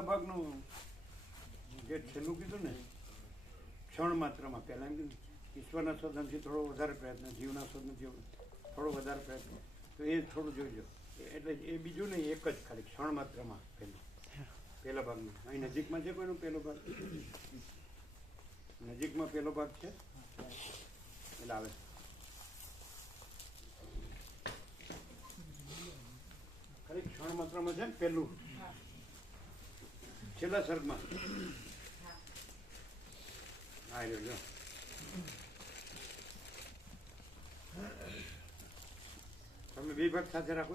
પહેલા ભાગનું જે છેલ્લું કીધું ને ક્ષણ માત્રમાં પહેલા એમ કીધું ઈશ્વરના સ્વધનથી થોડો વધારે પ્રયત્ન, જીવના સ્વધનથી થોડો વધારે પ્રયત્ન, તો એ થોડું જોઈજો. એટલે એ બીજું નહીં, એક જ ખાલી ક્ષણ માત્રમાં પહેલા ભાગનું. અહીં નજીકમાં છે કોઈનો પહેલો ભાગ? નજીકમાં પહેલો ભાગ છે એટલે આવે ખાલી ક્ષણ માત્રમાં છે ને પહેલું છેલ્લા સર્ગમાં. હા જો તમે બે ભાગ સાથે રાખો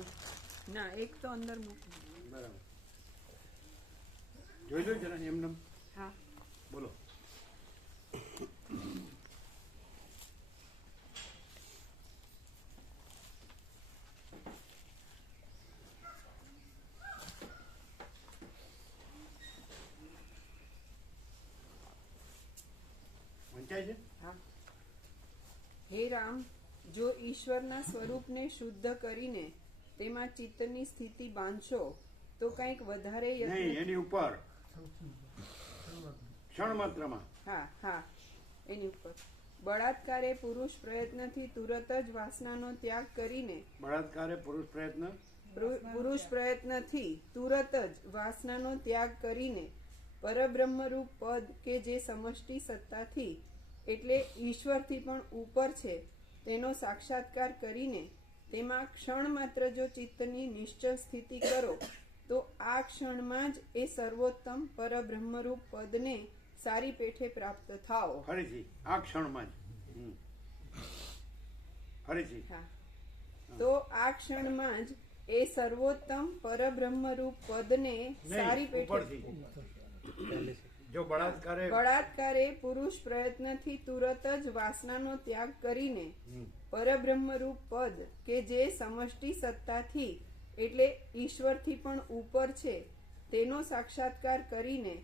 ના, એક તો અંદર મૂકો. બરાબર, જોઈ લો જરા એમને. હા બોલો. વંચાય છે. હા. હે રામ, જો ઈશ્વરના સ્વરૂપને શુદ્ધ કરીને તેમાં ચિત્તની સ્થિતિ બાંધશો તો કંઈક વધારે નહીં, એની ઉપર ક્ષણ માત્રમાં. હા હા, એની ઉપર બળાત્કારે પુરુષ પ્રયત્નથી તુરત જ વાસનાનો ત્યાગ કરીને બળાત્કારે પુરુષ પ્રયત્નથી તુરત જ વાસનાનો ત્યાગ કરીને પરબ્રહ્મરૂપ પદ કે જે સમષ્ટિ સત્તાથી એટલે ઈશ્વરથી પણ ઉપર છે તેનો સાક્ષાત્કાર કરીને તેમાં ક્ષણ માત્ર જો ચિત્તની નિશ્ચળ સ્થિતિ કરો તો આ ક્ષણમાં જ એ સર્વોત્તમ પરબ્રહ્મરૂપ પદને સારી પેઠે પ્રાપ્ત થાઓ. ફરીથી આ ક્ષણમાં જ. ફરીથી હા, તો આ ક્ષણમાં જ એ સર્વોત્તમ પરબ્રહ્મરૂપ પદને સારી પેઠે જો બળાત્કારે પુરુષ પ્રયત્નથી તુરત જ વાસનાનો ત્યાગ કરીને પરબ્રહ્મરૂપ પદ કે જે સમષ્ટિ સત્તાથી એટલે ઈશ્વરથી પણ ઉપર છે તેનો સાક્ષાત્કાર કરીને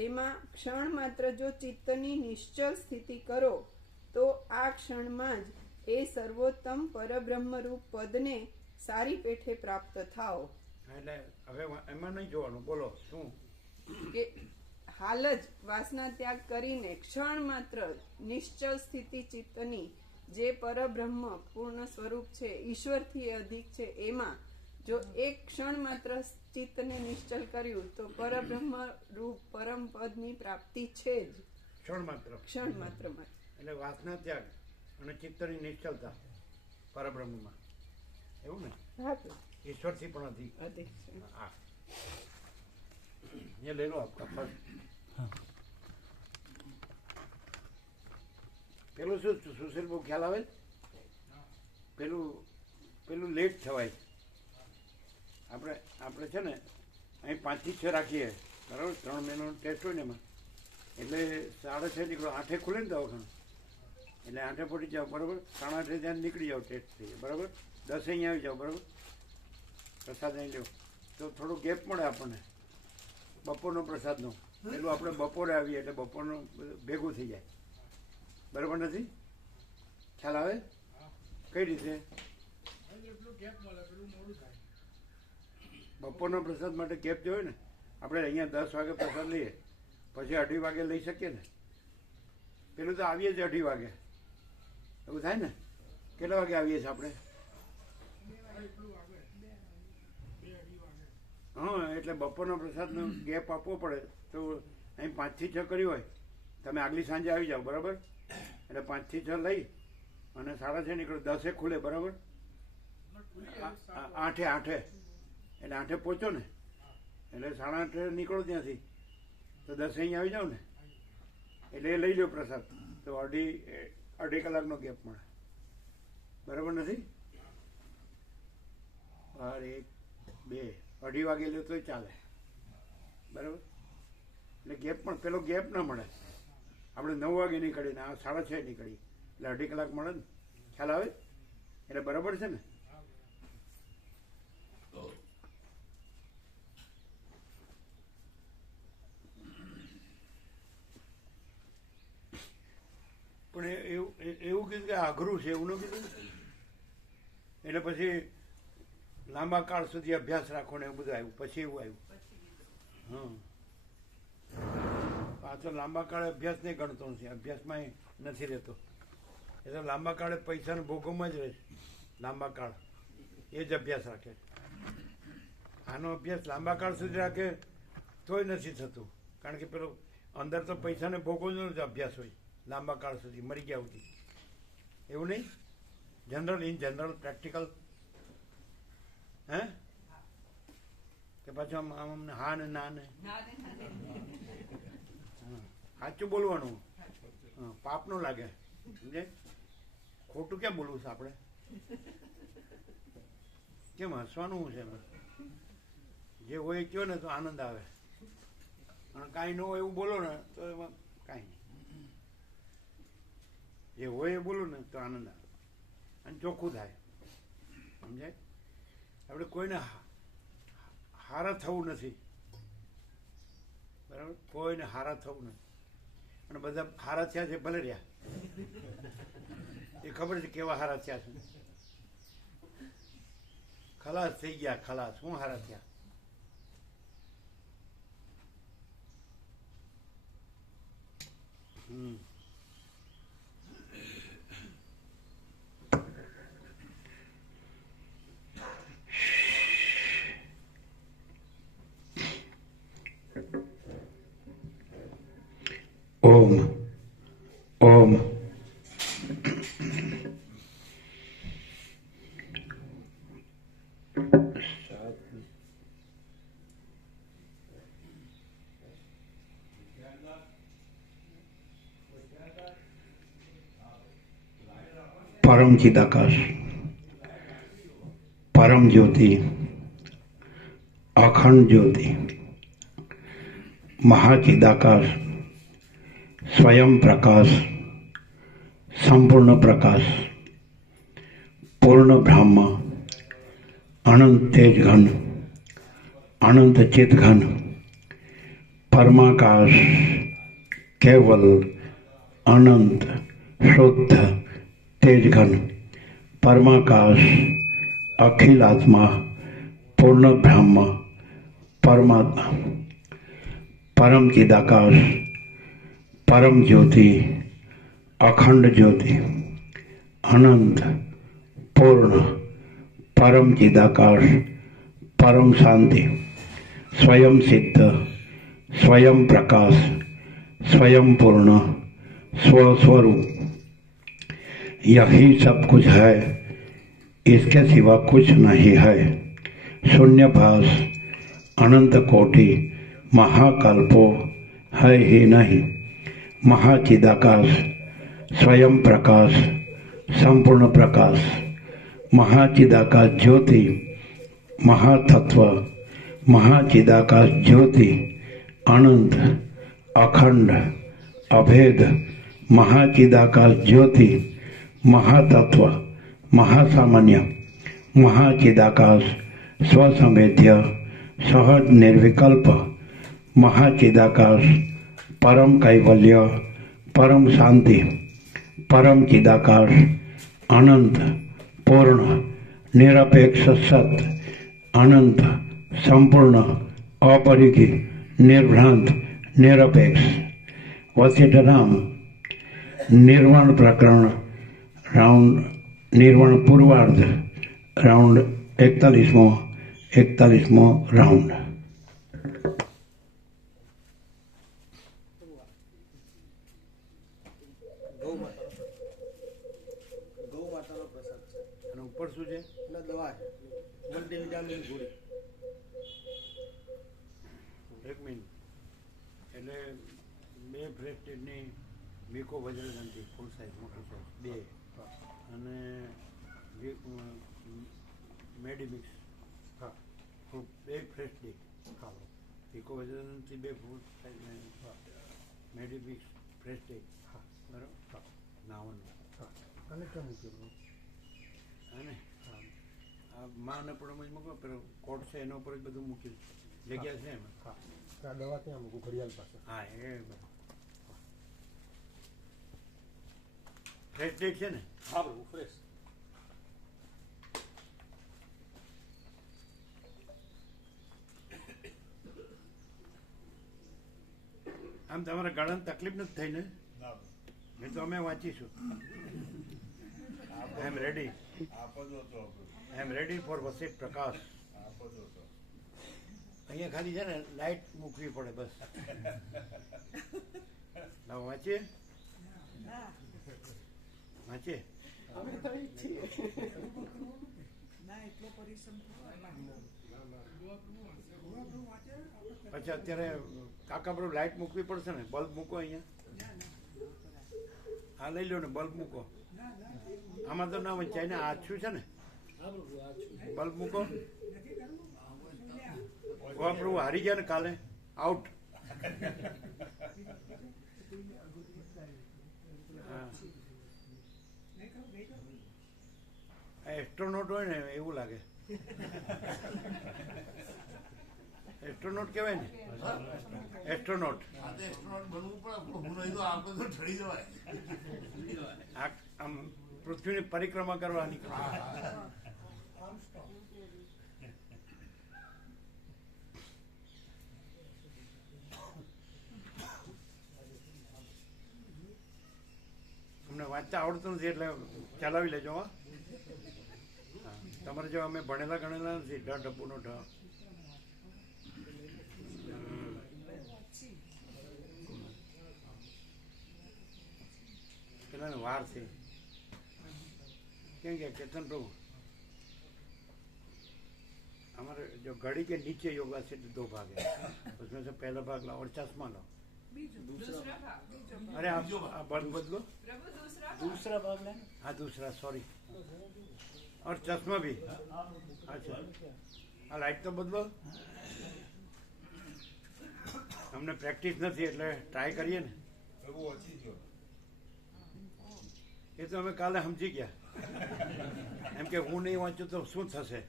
તેમાં ક્ષણ માત્ર જો ચિત્તની નિશ્ચળ સ્થિતિ કરો તો આ ક્ષણમાં જ એ સર્વોત્તમ પરબ્રહ્મરૂપ પદને સારી પેઠે પ્રાપ્ત થાઓ. એટલે હવે એમાં નહીં જોવાનું. બોલો શું કે હાલ જ વાસના ત્યાગ કરીને ક્ષણ માત્ર નિશ્ચળ સ્થિતિ ચિત્તની જે પરબ્રહ્મ પૂર્ણ સ્વરૂપ છે, ઈશ્વરથી અધિક છે, એમાં જો એક ક્ષણ માત્ર ચિત્તને નિશ્ચલ કર્યું તો પરબ્રહ્મ રૂપ પરમ પદની પ્રાપ્તિ છે જ. ક્ષણ માત્રમાં. એટલે વાસના ત્યાગ અને ચિત્તની નિશ્ચલતા પરબ્રહ્મમાં, એવું ને? હા, ઈશ્વરથી પણ અધિક. હા, ये ले लो आपका फर्स्ट. પેલું શું સુશીલ બહુ ખ્યાલ આવે? પેલું લેટ થવાય. આપણે છે ને અહીં 5 થી 6 રાખીએ, બરાબર? 3 મહિનાનો ટેસ્ટ હોય ને એમાં, એટલે 6:30 નીકળો, 8 ખુલે ને દવાખાનું, એટલે 8 પહોંચી જાઓ, બરાબર? 8:30 ત્યાં નીકળી જાઓ ટેસ્ટ થઈ, બરાબર? 10 અહીંયા આવી જાઓ, બરાબર? પ્રસાદ અહીં લો તો થોડો ગેપ મળે આપણને બપોરનો પ્રસાદનો. પેલું આપણે બપોરે આવીએ એટલે બપોરનું ભેગું થઈ જાય, બરાબર નથી? ખ્યાલ આવે? કઈ રીતે? બપોરનો પ્રસાદ માટે ગેપ જોઈએ ને. આપણે અહીંયા 10 વાગે પ્રસાદ લઈએ, પછી 2:30 વાગે લઈ શકીએ ને. પેલું તો આવીએ જ 2:30 વાગે, એવું થાય ને? કેટલા વાગે આવીએ છીએ આપણે? હા, એટલે બપોરનો પ્રસાદનો ગેપ આપવો પડે. તો અહીં 5 થી 6 કર્યું હોય, તમે આગલી સાંજે આવી જાઓ, બરાબર? એટલે 5 થી 6 લઈ અને 6:30 નીકળો, 10 ખુલે, બરાબર? 8 એટલે 8 પહોંચો ને, એટલે 8:30 નીકળો ત્યાંથી, તો 10 અહીંયા આવી જાઓ ને, એટલે એ લઈ લો પ્રસાદ, તો અઢી કલાકનો ગેપ મળે, બરાબર નથી? 1, 2, 2:30 વાગે લો તોય ચાલે, બરાબર? એટલે ગેપ પણ પેલો ગેપ ના મળે. આપણે 9 વાગે નીકળીએ ને 6:30 નીકળીએ, એટલે 2.5 કલાક મળે ને. ખ્યાલ આવે? એટલે બરાબર છે ને? પણ એવું કીધું કે અઘરું છે, એવું ન કીધું. એટલે પછી લાંબા કાળ સુધી અભ્યાસ રાખો ને એવું બધું આવ્યું, પછી એવું આવ્યું. હા, આ તો લાંબા કાળે અભ્યાસ નહીં ગણતો નથી, અભ્યાસમાં નથી રહેતો. એ તો લાંબા કાળે પૈસાને ભોગવમાં જ રહે છે. લાંબા કાળ એ જ અભ્યાસ રાખે. આનો અભ્યાસ લાંબા કાળ સુધી રાખે તોય નથી થતું, કારણ કે પેલો અંદર તો પૈસાને ભોગવવાનો જ અભ્યાસ હોય લાંબા કાળ સુધી, મરી ગયા સુધી. એવું નહીં? General, in general, practical. હે કે પાછું આમ હા ને ના ને સાચું બોલવાનું, પાપ નું લાગે. સમજે? ખોટું ક્યાં બોલવું છે આપણે? કેમ હસવાનું છે? જે હોય કયો ને તો આનંદ આવે, અને કાંઈ ન હોય એવું બોલો ને તો એમાં કાંઈ નહીં. જે હોય એ બોલો ને તો આનંદ આવે અને ચોખ્ખું થાય. સમજાય? આપણે કોઈને હારા થવું નથી, બરાબર? કોઈને હારા થવું નથી. અને બધા હારા થયા છે ભલે રહ્યા, એ ખબર છે કેવા હારા થયા છે. ખલાસ થઈ ગયા, ખલાસ. શું હારા થયા? ઓમ ઓમ. પરમ ચિદાકાશ, પરમ જ્યોતિ, અખંડ જ્યોતિ, મહાચિદાકાશ, સ્વયં પ્રકાશ, સંપૂર્ણ પ્રકાશ, પૂર્ણ બ્રહ્મ, અનંત તેજ ઘન, અનંત ચિત ઘન, પરમાકાશ, કેવલ, અનંત, શુદ્ધ તેજ ઘન, પરમાકાશ, અખિલ આત્મા, પૂર્ણ બ્રહ્મ, પરમાત્મા, પરમ ચિદાકાશ, परम ज्योति, अखंड ज्योति, अनंत, पूर्ण, परम चिदाकाश, परम शांति, स्वयं सिद्ध, स्वयं प्रकाश, स्वयं पूर्ण, स्वस्वरूप. यही सब कुछ है, इसके सिवा कुछ नहीं है. शून्यभास, अनंत कोटि, महाकल्पो है ही नहीं. महाचिदाकाश, स्वयं प्रकाश, संपूर्ण प्रकाश, महाचिदाकाश ज्योति, महातत्व, महाचिदाकाश ज्योति, अनंत, अखंड, अभेद, महाचिदाकाश ज्योति, महातत्व, महासामान्य, महाचिदाकाश, स्वसंवेद्य, सहज निर्विकल्प, महाचिदाकाश, परम कैवल्य, परम शांति, परम चिदाकाश, अनंत, पूर्ण, निरपेक्ष सत, अनंत, संपूर्ण, अपरिघी, निर्भ्रांत, निरपेक्ष. वशिष्ठ राम, निर्वाण प्रकरण, राउंड, निर्वाण पूर्वार्ध, राउंड 41मो राउंड. ઉપર શું છે? દવા છે, મલ્ટીવિટામિન ગોળી. એક મિનિટ. એટલે બે પ્રેસ્ટેજની વીકો વજ્રગ્રંથિ ફૂલ સાઇઝ, મોટી સાઇઝ બે, અને મેડિમિક્સ. હા, બે ફ્રેશ ડે. હા, વીકો વજ્રગ્રંથિ બે ફૂલ સાઇઝ, મેડિમિક્સ ફ્રેશ ડે. હા, બરાબર. હા, નાવાનું. હા. કનેક્ટર મૂકેલું. અને આ માં પણ મૂકો, પેલો કોટ છે એના ઉપર જ બધું મૂક્યું છે, જગ્યા છે એમાં. હા, આ દવા ત્યાં મૂકું ઘડિયાળ પાસે. હા, એ ફ્રેશ ડેટ છે ને? હા, બહુ ફ્રેશ. આમ તમારા ગાળાને તકલીફ નથી થઈ ને? મેં તો અમે વાંચીશું. I am ready. I am ready for Vasit Prakash. અહીંયા ખાલી છે ને લાઈટ મૂકવી પડે બસ. ના વાંચીએ વાંચીએ. અમે તો અહીં છીએ. પછી અત્યારે કાકા બરો લાઈટ મૂકવી પડશે ને? બલ્બ મૂકો અહીંયા. હા લઈ લો ને, બલ્બ મૂકો. આમાં તો ના વંચાય ને, આછું છે ને. બલ્બ મૂકો. પ્રભુ હારી ગયા ને કાલે, આઉટ. એસ્ટ્રોનોટ હોય ને એવું લાગે. એસ્ટ્રોનોટ કહેવાય ને, એસ્ટ્રોનોટ. આમ પૃથ્વીની પરિક્રમા કરવા નીકળે. અમને વાંચતા આવડતું નથી એટલે ચલાવી લેજો. હા, તમારે જો અમે ભણેલા ગણેલા નથી. ઢ ડબ્બુનો ઢ. પેલા વાર છે કેમ કે કેતન પ્રભુ हमारे जो घड़ी के नीचे योगा से 2 भाग है, उसमें से पहला भाग लो और चश्मा लो. अरे आप बल्ब बदलो. दूसरा भाग लेना. हाँ दूसरा, सॉरी. और चश्मा भी. अच्छा हाँ, लाइट तो बदलो. हमने प्रेक्टिस नहीं એટલે ટ્રાય કરીએ ને. એ તો અમે કાલે સમજી ગયા. એમ કે હું નહીં વાંચું તો શું થશે?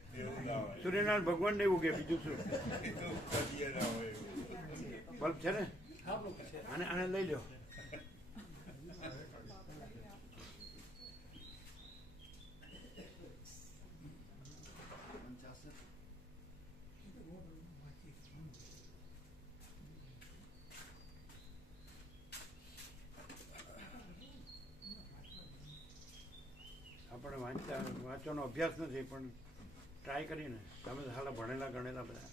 સૂર્યનારાયણ ભગવાન નહીં ઉગે, બીજું શું? બલ્બ છે ને, આને આને લઈ લો. આપણે વાંચવાનો અભ્યાસ નથી પણ ટ્રાય કરીને. તમે તો હાલા ભણેલા ગણેલા બધા.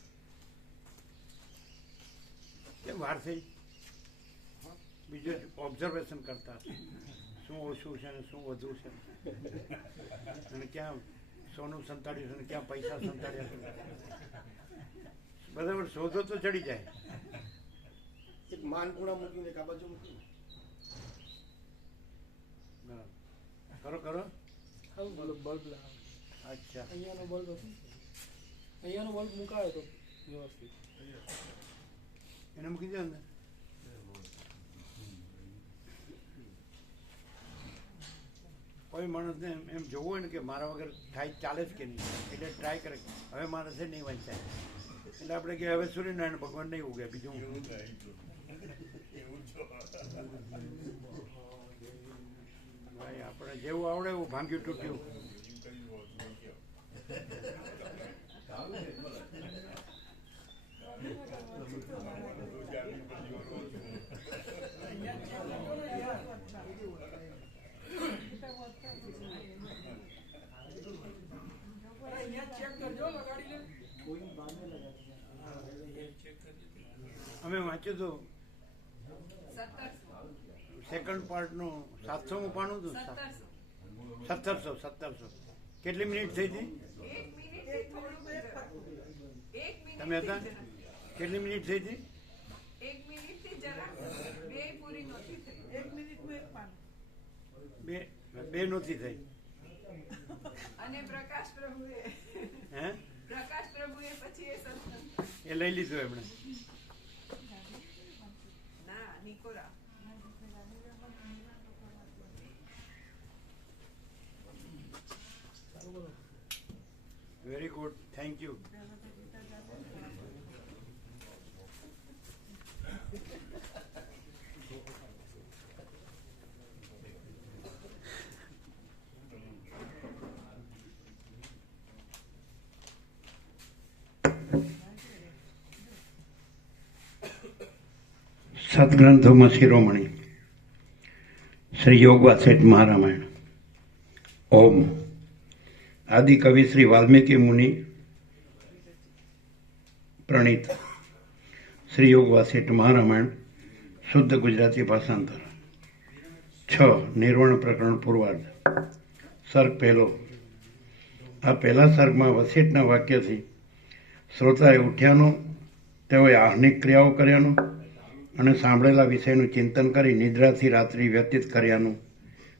કેમ વાર થઈ? બીજું ઓબ્ઝર્વેશન કરતા શું ઓછું છે ને શું વધુ છે, અને ક્યાં સોનું સંતાડ્યું છે ને ક્યાં પૈસા સંતાડ્યા છે. બરાબર, શોધો તો ચડી જાય. એક માનકુણા મૂકીને એક આ બાજુ મૂકીને. બરાબર, કરો કરો. બલ્બ અચ્છા, અહીંયાનો બલ્બ હતો, અહીંયાનો બલ્બ મુકાયો હતો વ્યવસ્થિત. એને મૂકી દે ને. કોઈ માણસને એમ જોવું હોય ને કે મારા વગર થાય ચાલે જ કે નહીં, એટલે ટ્રાય કરે. હવે મારે છે નહીં વંચાય એટલે આપણે કે હવે સૂર્યનારાયણ ભગવાન નહીં ઉગે, બીજું ભાઈ આપણે જેવું આવડે એવું ભાંગ્યું તૂટ્યું. અમે વાંચ્યું હતું સેકન્ડ પાર્ટનું 700મું પાનું હતું. 1700. કેટલી મિનિટ થઈ હતી? તમે હતા? કેટલી મિનિટ થઈ હતી? 1 મિનિટથી જરા બે પૂરી નહોતી થઈ. 1 મિનિટમાં એક પાન. બે નહોતી થઈ. અને પ્રકાશ પ્રભુએ પછી એ સત્સંગ એ લઈ લીધું એમણે. ના નિકોરા. Very good, thank you. સદગ્રંથોમાં શિરોમણી શ્રી યોગ વાસેઠ મહારામાયણ. ઓમ. આદિ કવિ શ્રી વાલ્મીકી મુનિ પ્રણીત શ્રી યોગ વાસેઠ મહારામાયણ શુદ્ધ ગુજરાતી ભાષાંતર. 6. નિર્વાણ પ્રકરણ પૂર્વાર્ધ. સર્ગ પહેલો. આ પહેલા સર્ગમાં વસિષ્ઠના વાક્યથી શ્રોતાએ ઉઠ્યાનો, તેઓએ આહ્નિક ક્રિયાઓ કર્યાનું અને સાંભળેલા વિષયનું ચિંતન કરી નિદ્રાથી રાત્રિ વ્યતીત કર્યાનું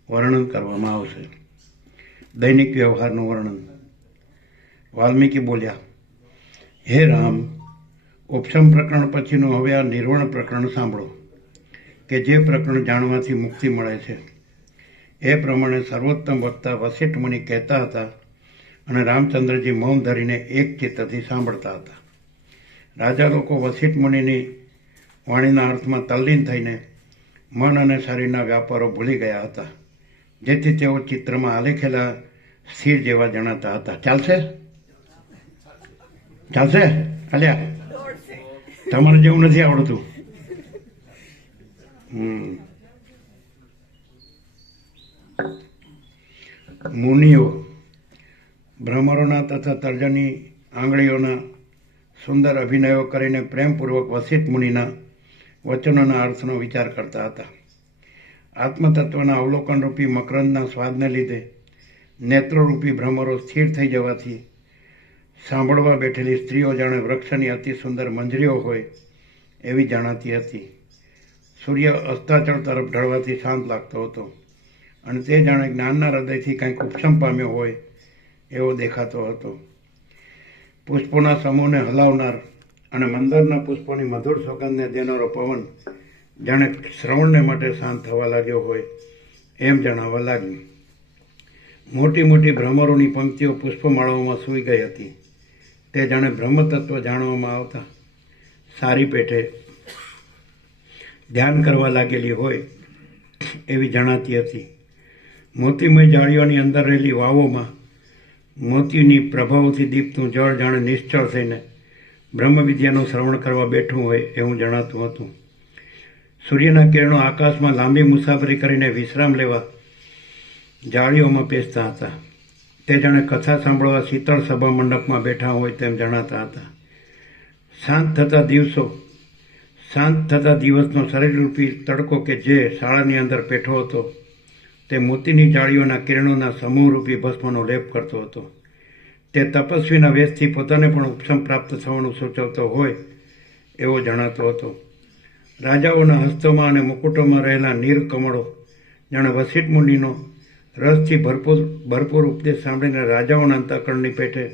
વર્ણન કરવામાં આવશે. દૈનિક વ્યવહારનું વર્ણન. વાલ્મીકી બોલ્યા, હે રામ, ઉપશમ પ્રકરણ પછીનું હવે આ નિર્વાણ પ્રકરણ સાંભળો, કે જે પ્રકરણ જાણવાથી મુક્તિ મળે છે. એ પ્રમાણે સર્વોત્તમ વક્તા વસિષ્ઠ મુનિ કહેતા હતા અને રામચંદ્રજી મૌન ધરીને એક ચિત્તથી સાંભળતા હતા. રાજા લોકો વસિષ્ઠ મુનિની વાણીના અર્થમાં તલ્લીન થઈને મન અને શરીરના વ્યાપારો ભૂલી ગયા હતા, જેથી તેઓ ચિત્રમાં આલેખેલા સ્થિર જેવા જણાતા હતા. ચાલશે ચાલશે અલ્યા, તમારે જેવું નથી આવડતું. મુનિઓ ભ્રમરોના તથા તર્જની આંગળીઓના સુંદર અભિનયો કરીને પ્રેમપૂર્વક વસિષ્ઠ મુનિના વચનોના અર્થનો વિચાર કરતા હતા. આત્મતત્વના અવલોકનરૂપી મકરંદના સ્વાદને લીધે નેત્રોરૂપી ભ્રમરો સ્થિર થઈ જવાથી સાંભળવા બેઠેલી સ્ત્રીઓ જાણે વૃક્ષની અતિ સુંદર મંજરીઓ હોય એવી જણાતી હતી. સૂર્ય અસ્તાચળ તરફ ઢળવાથી શાંત લાગતો હતો અને તે જાણે જ્ઞાનના હૃદયથી કંઈક ઉપશમ પામ્યો હોય એવો દેખાતો હતો. પુષ્પોના સમૂહને હલાવનાર અને મંદરના પુષ્પોની મધુર સુગંધને દેનારો પવન જાણે શ્રવણને માટે શાંત થવા લાગ્યો હોય એમ જણાવવા લાગ્યું. મોટી મોટી ભ્રમરોની પંક્તિઓ પુષ્પમાળાઓમાં સૂઈ ગઈ હતી. તે જાણે બ્રહ્મતત્વ જાણવામાં આવતા સારી પેઠે ધ્યાન કરવા લાગેલી હોય એવી જણાતી હતી. મોતીમય જાળીઓની અંદર રહેલી વાવોમાં મોતીની પ્રભાવથી દીપતું જળ જાણે નિશ્ચળ થઈને બ્રહ્મવિદ્યાનું શ્રવણ કરવા બેઠું હોય એવું જણાતું હતું. સૂર્યના કિરણો આકાશમાં લાંબી મુસાફરી કરીને વિશ્રામ લેવા જાળીઓમાં પેસતા હતા. તે જાણે કથા સાંભળવા શીતળ સભા મંડપમાં બેઠા હોય તેમ જણાતા હતા. શાંત થતા દિવસનો શરીરરૂપી તડકો કે જે શાળાની અંદર પેઠો હતો તે મોતીની જાળીઓના કિરણોના સમૂહરૂપી ભસ્મનો લેપ કરતો હતો. તે તપસ્વીના વેશથી પોતાને પણ ઉપશમ પ્રાપ્ત થવાનું સૂચવતો હોય એવો જણાતો હતો. રાજાઓના હસ્તોમાં અને મુકુટોમાં રહેલા નીરકમળો જાણે વસિષ્ઠ મુનિનો રસથી ભરપૂર ઉપદેશ સાંભળીને રાજાઓના અંતઃકરણની પેઠે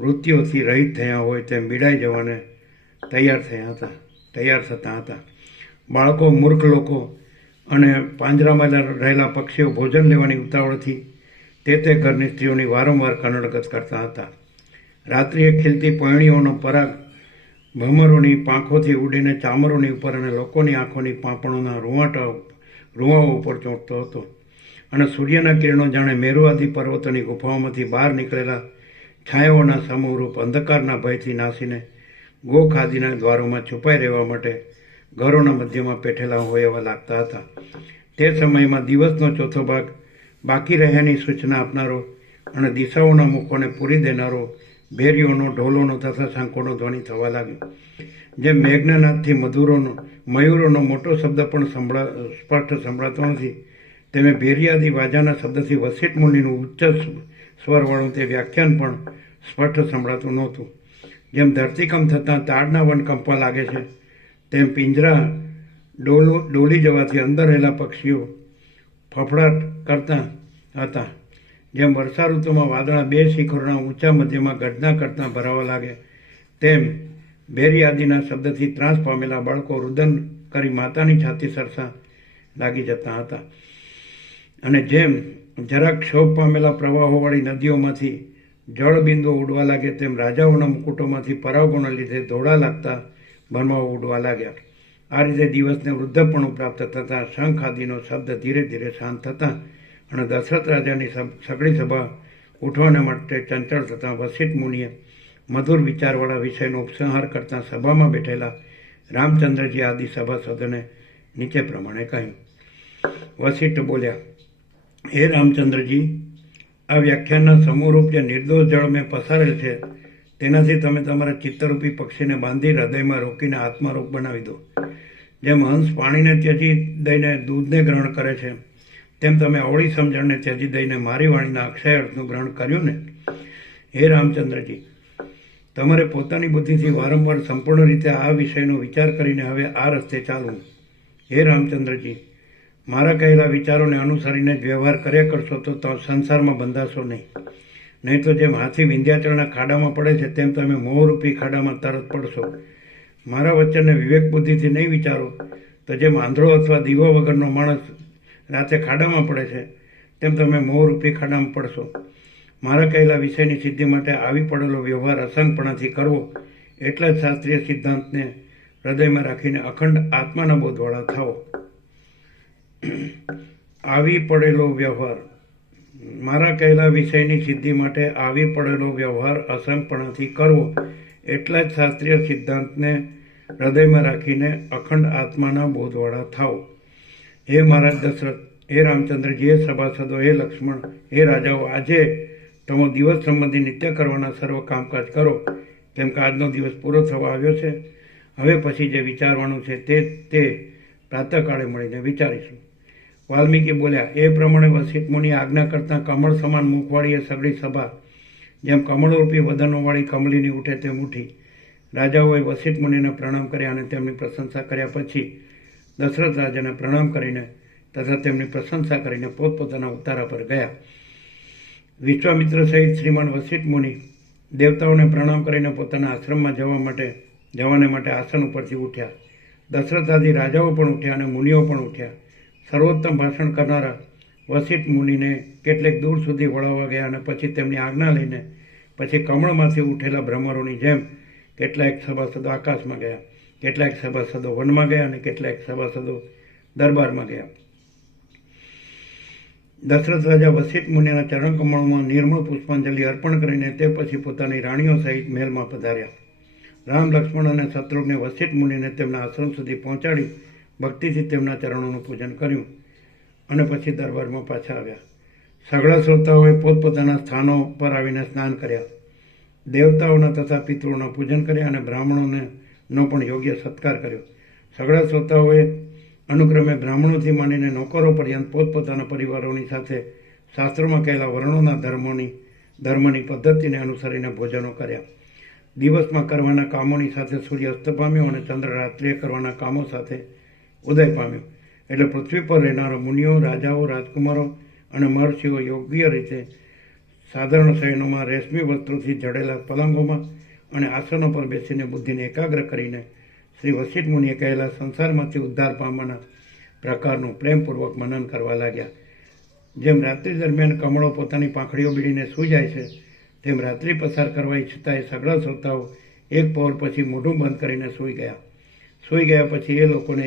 વૃત્તિઓથી રહિત થયા હોય તેમ બીડાઈ જવાને તૈયાર થતા હતા. બાળકો, મૂર્ખ લોકો અને પાંજરામાં રહેલા પક્ષીઓ ભોજન લેવાની ઉતાવળથી તે ઘરની સ્ત્રીઓની વારંવાર કનડગત કરતા હતા. રાત્રિએ ખીલતી પોયણીઓનો પરાગ ભમરોની પાંખોથી ઉડીને ચામરોની ઉપર અને લોકોની આંખોની પાંપણોના રૂવાઓ ઉપર ચોંટતો હતો અને સૂર્યના કિરણો જાણે મેરુ આદિ પર્વતોની ગુફાઓમાંથી બહાર નીકળેલા છાયાઓના સમૂહરૂપ અંધકારના ભયથી નાસીને ગોખાદીના દ્વારોમાં છુપાઈ રહેવા માટે ઘરોના મધ્યમાં પેઠેલા હોય એવા લાગતા હતા. તે સમયમાં દિવસનો ચોથો ભાગ બાકી રહ્યાની સૂચના આપનારો અને દિશાઓના મુખોને પૂરી દેનારો ભેરીઓનો, ઢોલોનો તથા શંખોનો ધ્વનિ થવા લાગ્યો. જેમ મેઘનાનાથથી મયુરોનો મોટો શબ્દ પણ સ્પષ્ટ સંભળાતો નથી, તેમે ભેરિયાદી વાજાના શબ્દથી વસિષ્ઠ મુનિનું ઉચ્ચ સ્વરવાળું તે વ્યાખ્યાન પણ સ્પષ્ટ સંભળાતું નહોતું. જેમ ધરતીકંપ થતાં તાડના વન કંપવા લાગે છે, તેમ પિંજરા ડોલી જવાથી અંદર રહેલા પક્ષીઓ ફફડાટ કરતા હતા. જેમ વર્ષા ઋતુમાં વાદળા બે શિખરોના ઊંચા મધ્યમાં ગર્જના કરતા ભરાવા લાગે, તેમ ભેરી આદિના શબ્દથી ત્રાસ પામેલા બાળકો રુદન કરી માતાની છાતી સરસા લાગી જતા હતા. અને જેમ જરાક ક્ષોભ પામેલા પ્રવાહોવાળી નદીઓમાંથી જળબિંદુઓ ઉડવા લાગે, તેમ રાજાઓના મુકુટોમાંથી પરાગોના લીધે ધોળા લાગતા ભરમાઓ ઉડવા લાગ્યા. આ રીતે દિવસને વૃદ્ધપણું પ્રાપ્ત થતાં શંખ આદિનો શબ્દ ધીરે ધીરે શાંત થતાં અને દશરથ રાજાની સગળી સભા ઉઠવાના માટે ચંચળ થતાં વસિષ્ઠ મુનિએ મધુર વિચારવાળા વિષયનો ઉપસંહાર કરતાં સભામાં બેઠેલા રામચંદ્રજી આદિ સભાસદોને નીચે પ્રમાણે કહ્યું. વશિષ્ઠ બોલ્યા, હે રામચંદ્રજી, આ વ્યાખ્યાનના સમૂહરૂપ જે નિર્દોષ જળ મેં પસારેલ છે તેનાથી તમે તમારા ચિત્તરૂપી પક્ષીને બાંધી હૃદયમાં રોકીને આત્મારૂપ બનાવી દો. જેમ હંસ પાણીને ત્યજી દઈને દૂધને ગ્રહણ કરે છે તેમ તમે અવળી સમજણને ત્યજી દઈને મારી વાણીના અક્ષય અર્થનું ગ્રહણ કર્યું ને. હે રામચંદ્રજી, તમારે પોતાની બુદ્ધિથી વારંવાર સંપૂર્ણ રીતે આ વિષયનો વિચાર કરીને હવે આ રસ્તે ચાલવું. હે રામચંદ્રજી, મારા કહેલા વિચારોને અનુસરીને જ વ્યવહાર કર્યા કરશો તો સંસારમાં બંધાશો નહીં તો જેમ હાથી વિંધ્યાચળના ખાડામાં પડે છે તેમ તમે મોહરૂપી ખાડામાં તરત પડશો. મારા વચનને વિવેક બુદ્ધિથી નહીં વિચારો તો જેમ આંધળો અથવા દીવો વગરનો માણસ રાતે ખાડામાં પડે છે તેમ તમે મોહરૂપી ખાડામાં પડશો. મારા કહેલા વિષયની સિદ્ધિ માટે આવી પડેલો વ્યવહાર અસંગપણાથી કરવો એટલા જ શાસ્ત્રીય સિદ્ધાંતને હૃદયમાં રાખીને અખંડ આત્માના બોધવાળા થાઓ. આવી પડેલો વ્યવહાર, મારા કહેલા વિષયની સિદ્ધિ માટે આવી પડેલો વ્યવહાર અસંગપણાથી કરવો એટલા જ શાસ્ત્રીય સિદ્ધાંતને હૃદયમાં રાખીને અખંડ આત્માના બોધવાળા થાઓ. હે મહારાજ દશરથ, હે રામચંદ્રજી, હે સભાસદો, હે લક્ષ્મણ, હે રાજાઓ, આજે તમે દિવસ સંબંધી નિત્ય કરવાના સર્વ કામકાજ કરો, કેમ કે આજનો દિવસ પૂરો થવા આવ્યો છે. હવે પછી જે વિચારવાનું છે તે પ્રાતઃકાળે મળીને વિચારીશું. વાલ્મીકી બોલ્યા, એ પ્રમાણે વસિષ્ઠ મુનિ આજ્ઞા કરતાં કમળ સમાન મુખવાળી એ સગળી સભા જેમ કમળરૂપી વદનોવાળી કમલીની ઉઠે તેમ ઉઠી. રાજાઓએ વસિષ્ઠ મુનિને પ્રણામ કર્યા અને તેમની પ્રશંસા કર્યા પછી દશરથ રાજાને પ્રણામ કરીને તથા તેમની પ્રશંસા કરીને પોતપોતાના ઉતારા પર ગયા. વિશ્વામિત્ર સહિત શ્રીમાન વસિષ્ઠ મુનિ દેવતાઓને પ્રણામ કરીને પોતાના આશ્રમમાં જવાને માટે આસન ઉપરથી ઉઠ્યા. દશરથ આદિ રાજાઓ પણ ઉઠ્યા અને મુનિઓ પણ ઉઠ્યા. સર્વોત્તમ ભાષણ કરનારા વસિષ્ઠ મુનિને કેટલેક દૂર સુધી વળાવવા ગયા અને પછી તેમની આજ્ઞા લઈને પછી કમળમાંથી ઉઠેલા ભ્રમરોની જેમ કેટલાક સભાસદો આકાશમાં ગયા, કેટલાક સભાસદો વનમાં ગયા અને કેટલાક સભાસદો દરબારમાં ગયા. દશરથ રાજા વસિષ્ઠ મુનિના ચરણકમળમાં નિર્મળ પુષ્પાંજલિ અર્પણ કરીને તે પછી પોતાની રાણીઓ સહિત મહેલમાં પધાર્યા. રામ, લક્ષ્મણ અને શત્રુઘ્ને વસિષ્ઠ મુનિને તેમના આશ્રમ સુધી પહોંચાડી ભક્તિથી તેમના ચરણોનું પૂજન કર્યું અને પછી દરબારમાં પાછા આવ્યા. સઘળા શ્રોતાઓએ પોતપોતાના સ્થાનો પર આવીને સ્નાન કર્યા. દેવતાઓના તથા પિતૃઓના પૂજન કર્યા અને બ્રાહ્મણોનો પણ યોગ્ય સત્કાર કર્યો. સઘળા શ્રોતાઓએ અનુક્રમે બ્રાહ્મણોથી માંડીને નોકરો પર્યંત પોતપોતાના પરિવારોની સાથે શાસ્ત્રોમાં કહેલા વર્ણોના ધર્મની પદ્ધતિને અનુસરીને ભોજનો કર્યા. દિવસમાં કરવાના કામોની સાથે સૂર્ય અસ્ત પામ્યો અને ચંદ્ર રાત્રિએ કરવાના કામો સાથે ઉદય પામ્યો. એટલે પૃથ્વી પર રહેનારા મુનિઓ, રાજાઓ, રાજકુમારો અને મહર્ષિઓ યોગ્ય રીતે સાધારણ શયનોમાં રેશમી વસ્ત્રોથી જડેલા પલંગોમાં અને આસનો પર બેસીને બુદ્ધિને એકાગ્ર કરીને શ્રી વસિષ્ઠ મુનિએ કહેલા સંસારમાંથી ઉદ્ધાર પામવાના પ્રકારનું પ્રેમપૂર્વક મનન કરવા લાગ્યા. જેમ રાત્રિ દરમિયાન કમળો પોતાની પાંખડીઓ બીડીને સૂઈ જાય છે તેમ રાત્રિ પસાર કરવા ઈચ્છતા એ સઘળા શ્રોતાઓ એક પહોર પછી મોઢું બંધ કરીને સૂઈ ગયા. સૂઈ ગયા પછી એ લોકોને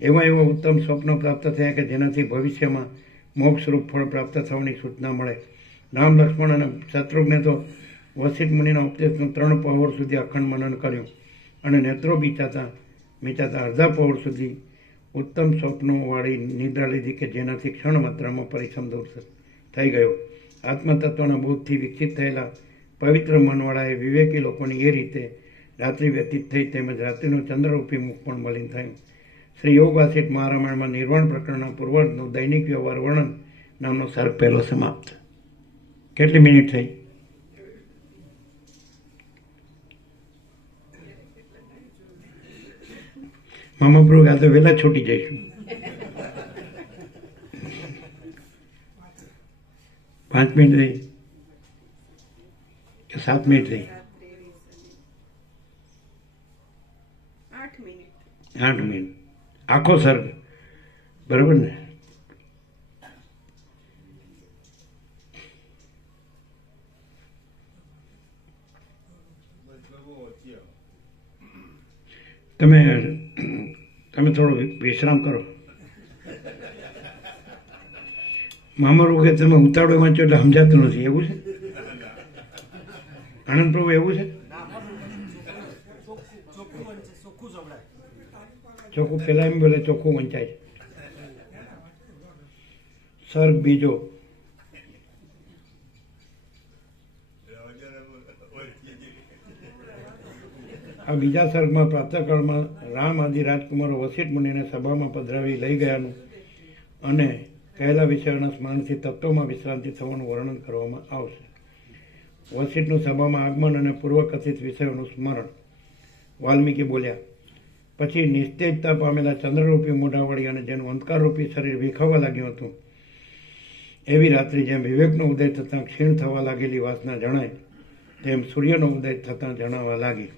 એવા ઉત્તમ સ્વપ્નો પ્રાપ્ત થયા કે જેનાથી ભવિષ્યમાં મોક્ષરૂપ ફળ પ્રાપ્ત થવાની સૂચના મળે. રામ, લક્ષ્મણ અને શત્રુઘ્ને તો વસિષ્ઠ મુનિના ઉપદેશનું 3 પહોર સુધી અખંડ મનન કર્યું અને નેત્રો મીચાતા અડધા પહોર સુધી ઉત્તમ સ્વપ્નોવાળી નિદ્રા લીધી કે જેનાથી ક્ષણ માત્રામાં પરિશ્રમ દૂર થઈ ગયો. આત્મતત્વના બોધથી વિકસિત થયેલા પવિત્ર મનવાળા એ વિવેકી લોકોની એ રીતે રાત્રિ વ્યતીત થઈ તેમજ રાત્રિનું ચંદ્રરૂપી મુખ પણ મલિન થયું. શ્રી યોગ વાસિષ્ઠ મહારામાયણમાં નિર્વાણ પ્રકરણના પૂર્વાર્ધનું દૈનિક વ્યવહાર વર્ણન નામનો સર્ગ પહેલો સમાપ્ત. કેટલી મિનિટ થઈ? મામા પ્રભુ આ તો વહેલા છૂટી જઈશું. 5 મિનિટ રહી કે 7 મિનિટ રહી? 8 મિનિટ. આખો સર્ગ બરાબર ને? તમે થોડો વિશ્રામ કરો. મામા કે તમે ઉતાવળે વાંચો એટલે સમજાતું નથી, એવું છે? આનંદ પ્રભુ એવું છે? ચોખ્ખું પેલા એમ બોલે ચોખ્ખું વંચાય છે. સર્ગ બીજો. આ બીજા સર્ગમાં પ્રાતઃકાળમાં રામ આદિ રાજકુમારો વસિષ્ઠ મુનિને સભામાં પધરાવી લઈ ગયાનું અને કહેલા વિષયોના સ્મરણથી તત્વમાં વિશ્રાંતિ થવાનું વર્ણન કરવામાં આવશે. વસિષ્ઠનું સભામાં આગમન અને પૂર્વકથિત વિષયોનું સ્મરણ. વાલ્મીકી બોલ્યા, પછી નિસ્તેજતા પામેલા ચંદ્રરૂપી મોઢાવળી અને જેનું અંધકારરૂપી શરીર વિખાવા લાગ્યું હતું, એવી રાત્રિ જેમ વિવેકનો ઉદય થતાં ક્ષીણ થવા લાગેલી વાસના જણાય, તેમ સૂર્યનો ઉદય થતાં જણાવવા લાગી.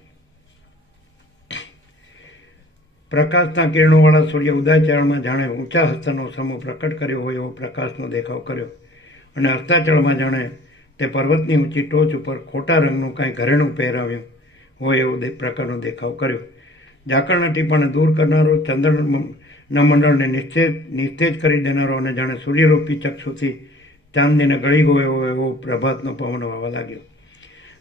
પ્રકાશના કિરણોવાળા સૂર્ય ઉદયચરણમાં જાણે ઊંચા હસ્તનો સમૂહ પ્રકટ કર્યો હોય એવો પ્રકાશનો દેખાવ કર્યો, અને અસ્તાચળમાં જાણે તે પર્વતની ઊંચી ટોચ ઉપર ખોટા રંગનું કાંઈ ઘરેણું પહેરાવ્યું હોય એવો પ્રકારનો દેખાવ કર્યો. ઝાકળના ટીપાને દૂર કરનારો, ચંદ્રના મંડળને નિસ્તેજ કરી દેનારો અને જાણે સૂર્યરૂપી ચક્ષુથી ચાંદનીને ગળી ગયો એવો પ્રભાતનો પવન વાવા લાગ્યો.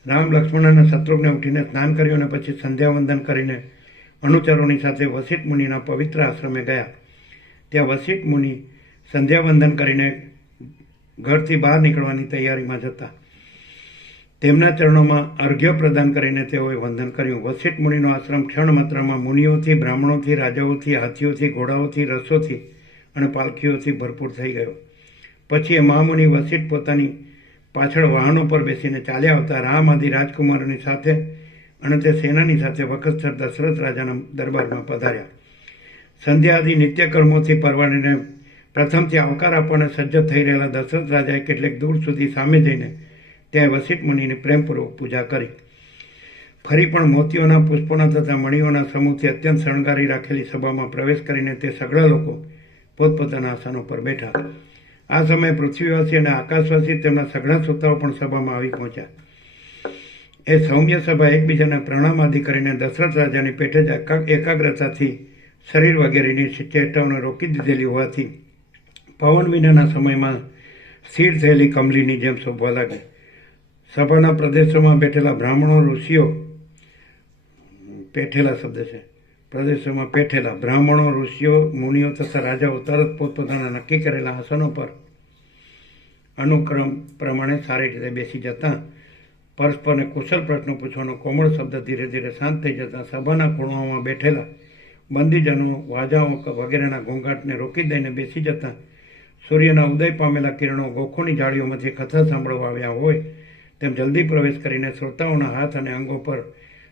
રામ, લક્ષ્મણ અને શત્રુઘ્ને ઉઠીને સ્નાન કર્યું અને પછી સંધ્યાવંદન કરીને અનુચરોની સાથે વસિષ્ઠ મુનિના પવિત્ર આશ્રમે ગયા. ત્યાં વસિષ્ઠ મુનિ સંધ્યાવંદન કરીને ઘરથી બહાર નીકળવાની તૈયારીમાં જતા. તેમના ચરણોમાં અર્ઘ્ય પ્રદાન કરીને તેઓએ વંદન કર્યું. વસિષ્ઠ મુનિનો આશ્રમ ક્ષણ માત્રમાં મુનિઓથી, બ્રાહ્મણોથી, રાજાઓથી, હાથીઓથી, ઘોડાઓથી, રસોથી અને પાલખીઓથી ભરપૂર થઈ ગયો. પછી એ મહામુનિ વસિષ્ઠ પોતાની પાછળ વાહનો પર બેસીને ચાલ્યા આવતા રામ આદિ રાજકુમારોની સાથે અને તે સેનાની સાથે વખતસર દશરથ રાજાના દરબારમાં પધાર્યા. સંધ્યા આદિ નિત્યકર્મોથી પરવારીને પ્રથમથી આવકાર આપવાને સજ્જ થઈ રહેલા દશરથ રાજાએ કેટલેક દૂર સુધી સામે જઈને ત્યાં વસિષ્ઠ મુનિની પ્રેમપૂર્વક પૂજા કરી. ફરી પણ મોતીઓના, પુષ્પોના તથા મણીઓના સમૂહથી અત્યંત શણગારી રાખેલી સભામાં પ્રવેશ કરીને તે સઘળા લોકો પોતપોતાના આસનો પર બેઠા. આ સમયે પૃથ્વીવાસી અને આકાશવાસી તેમના સઘળા શ્રોતાઓ પણ સભામાં આવી પહોંચ્યા. એ સૌમ્ય સભા એકબીજાને પ્રણામ આદિ કરીને દશરથ રાજાની પેટે જ એકાગ્રતાથી શરીર વગેરેની ચેષ્ટાઓને રોકી દીધેલી હોવાથી પવન વિનાના સમયમાં સ્થિર થયેલી કમલીની જેમ શોભવા લાગી. સભાના પ્રદેશોમાં બેઠેલા બ્રાહ્મણો, ઋષિઓ, પેઠેલા શબ્દ છે, પ્રદેશોમાં પેઠેલા બ્રાહ્મણો, ઋષિઓ, મુનિઓ તથા રાજાઓ તરત પોતપોતાના નક્કી કરેલા આસનો પર અનુક્રમ પ્રમાણે સારી રીતે બેસી જતા પરસ્પરને કુશલ પ્રશ્નો પૂછવાનો કોમળ શબ્દ ધીરે ધીરે શાંત થઈ જતા સભાના ખૂણાઓમાં બેઠેલા બંદીજનો, વાજાઓ વગેરેના ઘોંઘાટને રોકી દઈને બેસી જતા સૂર્યના ઉદય પામેલા કિરણો ગોખોની જાળીઓમાંથી કથા સાંભળવા આવ્યા હોય તેમ જલ્દી પ્રવેશ કરીને શ્રોતાઓના હાથ અને અંગો પર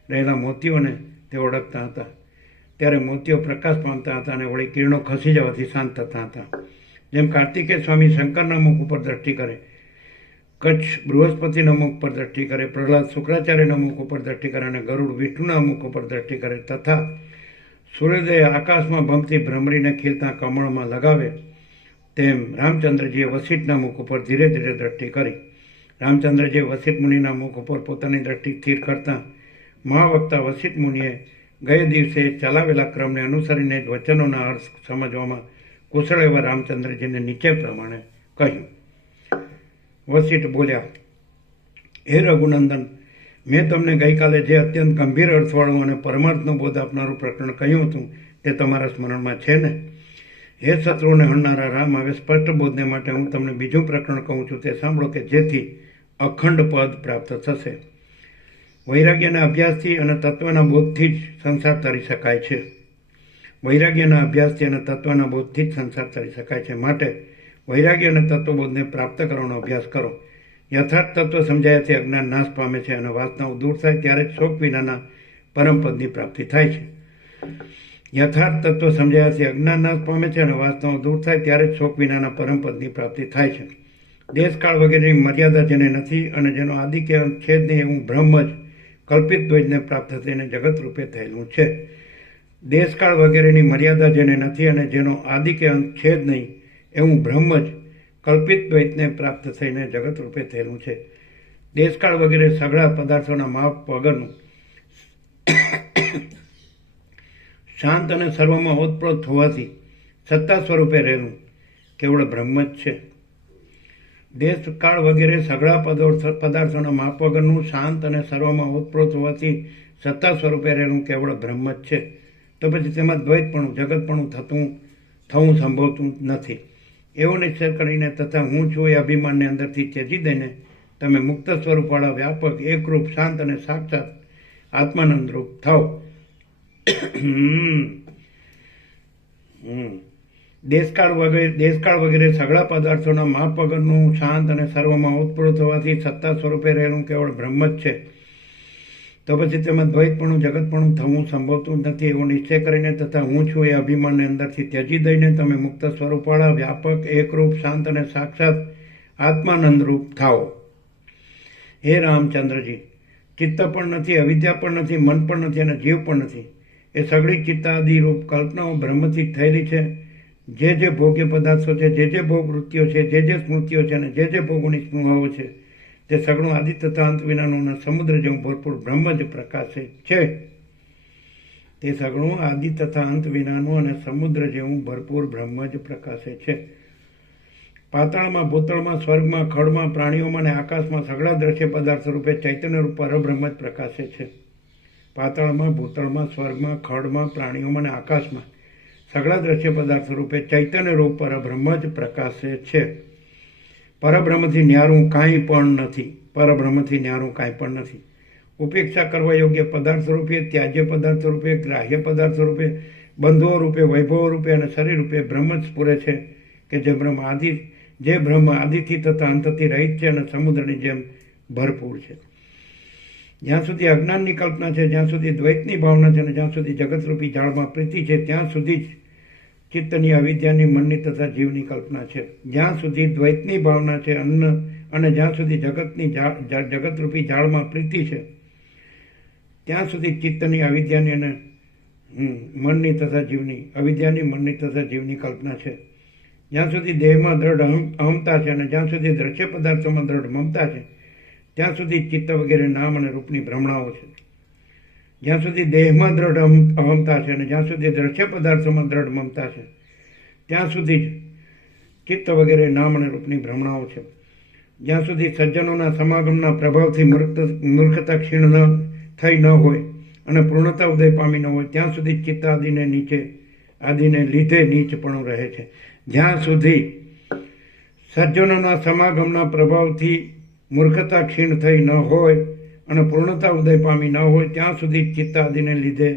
રહેલા મોતીઓને તે ઓળખતા હતા. ત્યારે મોતીઓ પ્રકાશ પામતા હતા અને વળી કિરણો ખસી જવાથી શાંત થતા હતા. જેમ કાર્તિકેય સ્વામી શંકરના મુખ ઉપર દ્રષ્ટિ કરે, કચ્છ બૃહસ્પતિના મુખ પર દ્રષ્ટિ કરે, પ્રહલાદ શુક્રાચાર્યના મુખ ઉપર દ્રષ્ટિ કરે અને ગરુડ વિષ્ણુના મુખ ઉપર દ્રષ્ટિ કરે તથા સૂર્યોદય આકાશમાં ભમતી ભ્રમરીને ખીલતા કમળમાં લગાવે, તેમ રામચંદ્રજીએ વસિષ્ઠના મુખ ઉપર ધીરે ધીરે દ્રષ્ટિ કરી. રામચંદ્રજીએ વસિષ્ઠ મુનિના મુખ ઉપર પોતાની દ્રષ્ટિ સ્થિર કરતા મહાવક્તા વસિષ્ઠ મુનિએ ગયે દિવસે ચલાવેલા ક્રમને અનુસરીને જ વચનોના અર્થ સમજવામાં કુશળ એવા રામચંદ્રજીને નીચે પ્રમાણે કહ્યું. વસિષ્ઠ બોલ્યા, હે રઘુનંદન, મેં તમને ગઈકાલે જે અત્યંત ગંભીર અર્થવાળું અને પરમાર્થનો બોધ આપનારું પ્રકરણ કહ્યું હતું તે તમારા સ્મરણમાં છે ને? હે શત્રુઓને હણનારા રામ, હવે સ્પષ્ટ બોધને માટે હું તમને બીજું પ્રકરણ કહું છું, તે સાંભળો કે જેથી અખંડ પદ પ્રાપ્ત થશે. વૈરાગ્યના અભ્યાસથી અને તત્વના બોધથી જ સંસાર તરી શકાય છે. વૈરાગ્યના અભ્યાસથી અને તત્વના બોધથી જ સંસાર તરી શકાય છે. માટે વૈરાગ્ય અને તત્વબોધને પ્રાપ્ત કરવાનો અભ્યાસ કરો. યથાર્થ તત્વ સમજાયાથી અજ્ઞાન નાશ પામે છે અને વાસનાઓ દૂર થાય ત્યારે જ શોક વિનાના પરમપદની પ્રાપ્તિ થાય છે. યથાર્થ તત્વ સમજાયાથી અજ્ઞાન નાશ પામે છે અને વાસનાઓ દૂર થાય ત્યારે જ શોક વિનાના પરમપદની પ્રાપ્તિ થાય છે. દેશકાળ વગેરેની મર્યાદા જેને નથી અને જેનો આદિ કે અંત છે જ નહીં એવું બ્રહ્મ જ કલ્પિત દ્વૈતને પ્રાપ્ત થઈને જગત રૂપે થયેલું છે. દેશકાળ વગેરેની મર્યાદા જેને નથી અને જેનો આદિ કે અંત છે જ નહીં એવું બ્રહ્મ જ કલ્પિત દ્વૈતને પ્રાપ્ત થઈને જગત રૂપે થયેલું છે. દેશકાળ વગેરે સઘળા પદાર્થોના માપ વગરનું શાંત અને સર્વમાં ઓતપ્રોત હોવાથી સત્તા સ્વરૂપે રહેલું કેવળ બ્રહ્મ જ છે. દેશકાળ વગેરે સઘળા પદાર્થોના માપ વગરનું શાંત અને સર્વમાં ઓતપ્રોત હોવાથી સત્તા સ્વરૂપે રહેલું કેવળ બ્રહ્મ જ છે. તો પછી તેમાં દ્વૈતપણું જગતપણું થવું સંભવતું નથી. એવો નિશ્ચય કરીને તથા હું છું એ અભિમાનને અંદરથી ત્યજી દઈને તમે મુક્ત સ્વરૂપવાળા વ્યાપક એકરૂપ શાંત અને સાક્ષાત આત્માનંદરૂપ થાવ. દેશકાળ વગેરે સગળા પદાર્થોના માપ વગરનું શાંત અને સર્વમાં ઓતપ્રોત હોવાથી સત્તા સ્વરૂપે રહેલું કેવળ બ્રહ્મ જ છે. તો પછી તેમાં દ્વૈતપણું જગતપણું થવું સંભવતું નથી. એવો નિશ્ચય કરીને તથા હું છું એ અભિમાનને અંદરથી ત્યજી દઈને તમે મુક્ત સ્વરૂપવાળા વ્યાપક એકરૂપ શાંત અને સાક્ષાત આત્માનંદરૂપ થાઓ. હે રામચંદ્રજી, ચિત્ત પણ નથી, અવિદ્યા પણ નથી, મન પણ નથી અને જીવ પણ નથી. એ સગળી ચિત્તાદિ રૂપ કલ્પનાઓ બ્રહ્મથી થયેલી છે. જે ભોગ્ય પદાર્થો છે, જે ભોગ વૃત્તિઓ છે, જે સ્મૃતિઓ છે અને જે ભોગોની સ્મૃહાઓ છે, તે સગળું આદિ તથા અંત વિનાનું અને સમુદ્ર જેવું ભરપૂર બ્રહ્મ જ પ્રકાશે છે. તે સગળું આદિ તથા અંત વિનાનું અને સમુદ્ર જેવું ભરપૂર બ્રહ્મ જ પ્રકાશે છે. પાતાળમાં, ભૂતળમાં, સ્વર્ગમાં, ખડમાં, પ્રાણીઓમાં અને આકાશમાં સગળા દ્રશ્ય પદાર્થ રૂપે ચૈતન્ય રૂપ પરબ્રહ્મ જ પ્રકાશે છે. પાતાળમાં, ભૂતળમાં, સ્વર્ગમાં, ખડમાં, પ્રાણીઓમાં અને આકાશમાં સગળા દ્રશ્ય પદાર્થ રૂપે ચૈતન્ય રૂપ પરબ્રહ્મ જ પ્રકાશે છે. પરબ્રહ્મથી ન્યારું કાંઈ પણ નથી. પરબ્રહ્મથી ન્યારું કાંઈ પણ નથી. ઉપેક્ષા કરવા યોગ્ય પદાર્થ રૂપે, ત્યાજ્ય પદાર્થ રૂપે, ગ્રાહ્ય પદાર્થ રૂપે, બંધુઓ રૂપે, વૈભવ રૂપે અને શરીર રૂપે બ્રહ્મ જ સ્ફુરે છે કે જે બ્રહ્મ આદિથી તથા અંતથી રહિત છે અને સમુદ્રની જેમ ભરપૂર છે. જ્યાં સુધી અજ્ઞાનની કલ્પના છે, જ્યાં સુધી દ્વૈતની ભાવના છે અને જ્યાં સુધી જગતરૂપી જાળમાં પ્રીતિ છે, ત્યાં સુધી જ ચિત્તની, અવિદ્યાની, મનની તથા જીવની કલ્પના છે. જ્યાં સુધી દ્વૈતની ભાવના છે અને જ્યાં સુધી જગતરૂપી જાળમાં પ્રીતિ છે, ત્યાં સુધી ચિત્તની, અવિદ્યાની અને મનની તથા જીવની, અવિદ્યાની, મનની તથા જીવની કલ્પના છે. જ્યાં સુધી દેહમાં દ્રઢ અહમતા છે અને જ્યાં સુધી દ્રશ્ય પદાર્થોમાં દ્રઢ મમતા છે, ત્યાં સુધી ચિત્ત વગેરે નામ અને રૂપની ભ્રમણાઓ છે. જ્યાં સુધી દેહમાં દ્રઢ અહમતા છે અને જ્યાં સુધી દ્રશ્ય પદાર્થોમાં દ્રઢ મમતા છે, ત્યાં સુધી જ ચિત્ત વગેરે નામ અને રૂપની ભ્રમણાઓ છે. જ્યાં સુધી સજ્જનોના સમાગમના પ્રભાવથી મૂર્ખતા ક્ષીણ થઈ ન હોય અને પૂર્ણતા ઉદય પામી ન હોય, ત્યાં સુધી ચિત્ત આદિને લીધે નીચપણું રહે છે. જ્યાં સુધી સજ્જનોના સમાગમના પ્રભાવથી મૂર્ખતા ક્ષીણ થઈ ન હોય અને પૂર્ણતા ઉદય પામી ન હોય, ત્યાં સુધી ચિત્ત આદિને લીધે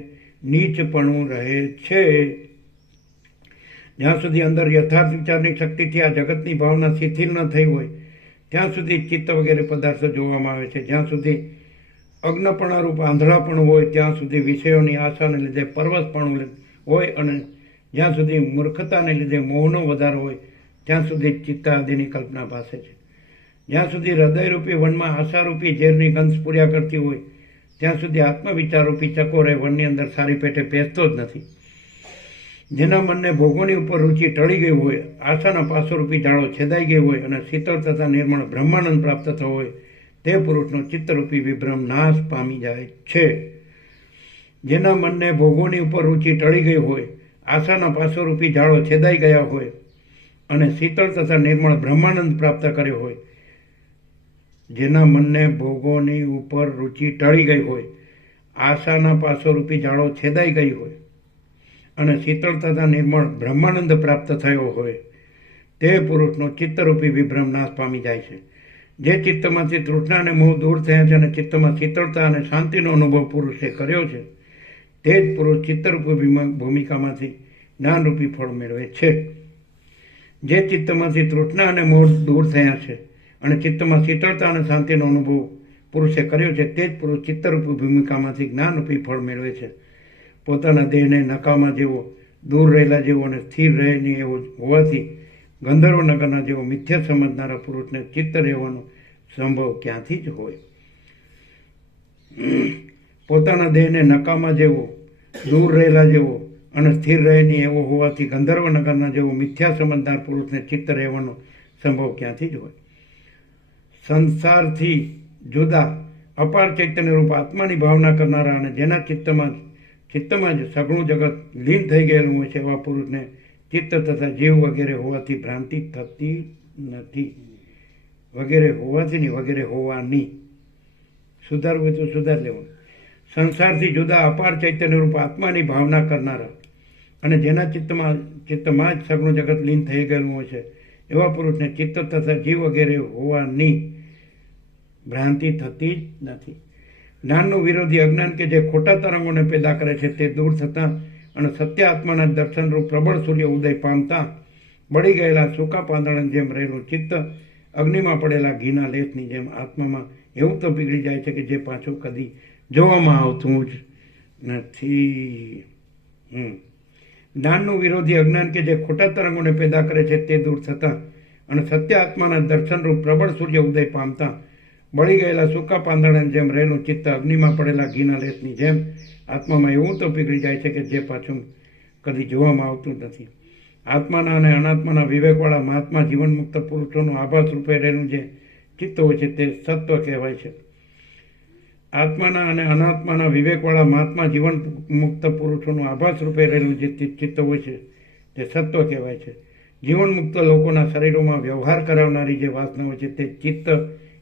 નીચપણું રહે છે. જ્યાં સુધી અંદર યથાર્થ વિચારની શક્તિથી આ જગતની ભાવના શિથિલ ન થઈ હોય, ત્યાં સુધી ચિત્ત વગેરે પદાર્થો જોવામાં આવે છે. જ્યાં સુધી અજ્ઞપણારૂપ આંધળાપણું હોય, ત્યાં સુધી વિષયોની આશાને લીધે પરવશપણું હોય અને જ્યાં સુધી મૂર્ખતાને લીધે મોહનો વધારો હોય, ત્યાં સુધી ચિત્ત આદિની કલ્પના ભાસે છે. જ્યાં સુધી હૃદયરૂપી વનમાં આશારૂપી ઝેરની ગંધ સ્ફુર્યા કરતી હોય, ત્યાં સુધી આત્મવિચારરૂપી ચકોરે વનની અંદર સારી પેટે પેસતો જ નથી. જેના મનને ભોગોની ઉપર રુચિ ટળી ગઈ હોય, આશાના પાસોરૂપી જાળો છેદાઈ ગઈ હોય અને શીતળ તથા નિર્મળ બ્રહ્માનંદ પ્રાપ્ત થયો હોય, તે પુરુષનો ચિત્તરૂપી વિભ્રમ નાશ પામી જાય છે. જેના મનને ભોગોની ઉપર રુચિ ટળી ગઈ હોય, આશાના પાસોરૂપી જાળો છેદાઈ ગયા હોય અને શીતળ તથા નિર્મળ બ્રહ્માનંદ પ્રાપ્ત કર્યો હોય, જેના મનને ભોગોની ઉપર રુચિ ટળી ગઈ હોય, આશાના પાસોરૂપી જાળો છેદાઈ ગઈ હોય અને શીતળ તથા નિર્મળ બ્રહ્માનંદ પ્રાપ્ત થયો હોય, તે પુરુષનો ચિત્તરૂપી વિભ્રમ નાશ પામી જાય છે. જે ચિત્તમાંથી તૃષ્ણા અને મોહ દૂર થયા છે અને ચિત્તમાં શીતળતા અને શાંતિનો અનુભવ પુરુષે કર્યો છે, તે જ પુરુષ ચિત્તરૂપી ભૂમિકામાંથી જ્ઞાનરૂપી ફળ મેળવે છે. જે ચિત્તમાંથી તૃષ્ણા અને મોહ દૂર થયા છે અને ચિત્તમાં શીતળતા અને શાંતિનો અનુભવ પુરુષે કર્યો છે, તે જ પુરુષ ચિત્તરૂપી ભૂમિકામાંથી જ્ઞાનરૂપી ફળ મેળવે છે. પોતાના દેહને નકામા જેવો, દૂર રહેલા જેવો અને સ્થિર રહે નહીં એવો હોવાથી ગંધર્વ નગરના જેવો મિથ્યા સમજનારા પુરુષને ચિત્ત રહેવાનો સંભવ ક્યાંથી જ હોય. પોતાના દેહને નકામા જેવો, દૂર રહેલા જેવો અને સ્થિર રહે નહીં એવો હોવાથી ગંધર્વ નગરના જેવો મિથ્યા સમજનાર પુરુષને ચિત્ત રહેવાનો સંભવ ક્યાંથી જ હોય. સંસારથી જુદા અપાર ચૈતન્ય રૂપ આત્માની ભાવના કરનારા અને જેના ચિત્તમાં જ સગળું જગત લીન થઈ ગયેલું હોય છે, એવા પુરુષને ચિત્ત તથા જીવ વગેરે હોવાથી ભ્રાંતિ થતી નથી. વગેરે હોવાથી નહીં, વગેરે હોવાની. સુધારવું હોય તો સુધાર લેવું. સંસારથી જુદા અપાર ચૈતન્ય રૂપ આત્માની ભાવના કરનારા અને જેના ચિત્તમાં જ સગળું જગત લીન થઈ ગયેલું હોય છે એવા પુરુષને ચિત્ત તથા જીવ વગેરે હોવાની ભ્રાંતિ થતી જ નથી. જ્ઞાનનું વિરોધી અજ્ઞાન કે જે ખોટા તરંગોને પેદા કરે છે તે દૂર થતાં અને સત્ય આત્માના દર્શનરૂપ પ્રબળ સૂર્ય ઉદય પામતા બળી ગયેલા સૂકા પાંદડાની જેમ રહેલું ચિત્ત અગ્નિમાં પડેલા ઘીના લેસની જેમ આત્મામાં એવું તો પીગળી જાય છે કે જે પાછું કદી જોવામાં આવતું જ નથી. જ્ઞાનનું વિરોધી અજ્ઞાન કે જે ખોટા તરંગોને પેદા કરે છે તે દૂર થતાં અને સત્ય આત્માના દર્શનરૂપ પ્રબળ સૂર્ય ઉદય પામતા બળી ગયેલા સૂકા પાંદડાની જેમ રહેલું ચિત્ત અગ્નિમાં પડેલા ઘીના લેસની જેમ આત્મામાં એવું તો પીગળી જાય છે કે જે પાછું કદી જોવામાં આવતું નથી. આત્માના અને અનાત્માના વિવેકવાળા મહાત્મા જીવન મુક્ત પુરુષોનું આભાસ રૂપે રહેલું જે ચિત્ત હોય છે તે સત્વ કહેવાય છે. આત્માના અને અનાત્માના વિવેકવાળા મહાત્મા જીવન મુક્ત પુરુષોનું આભાસ રૂપે રહેલું જે ચિત્ત હોય છે તે સત્વ કહેવાય છે. જીવન મુક્ત લોકોના શરીરોમાં વ્યવહાર કરાવનારી જે વાસના હોય છે તે ચિત્ત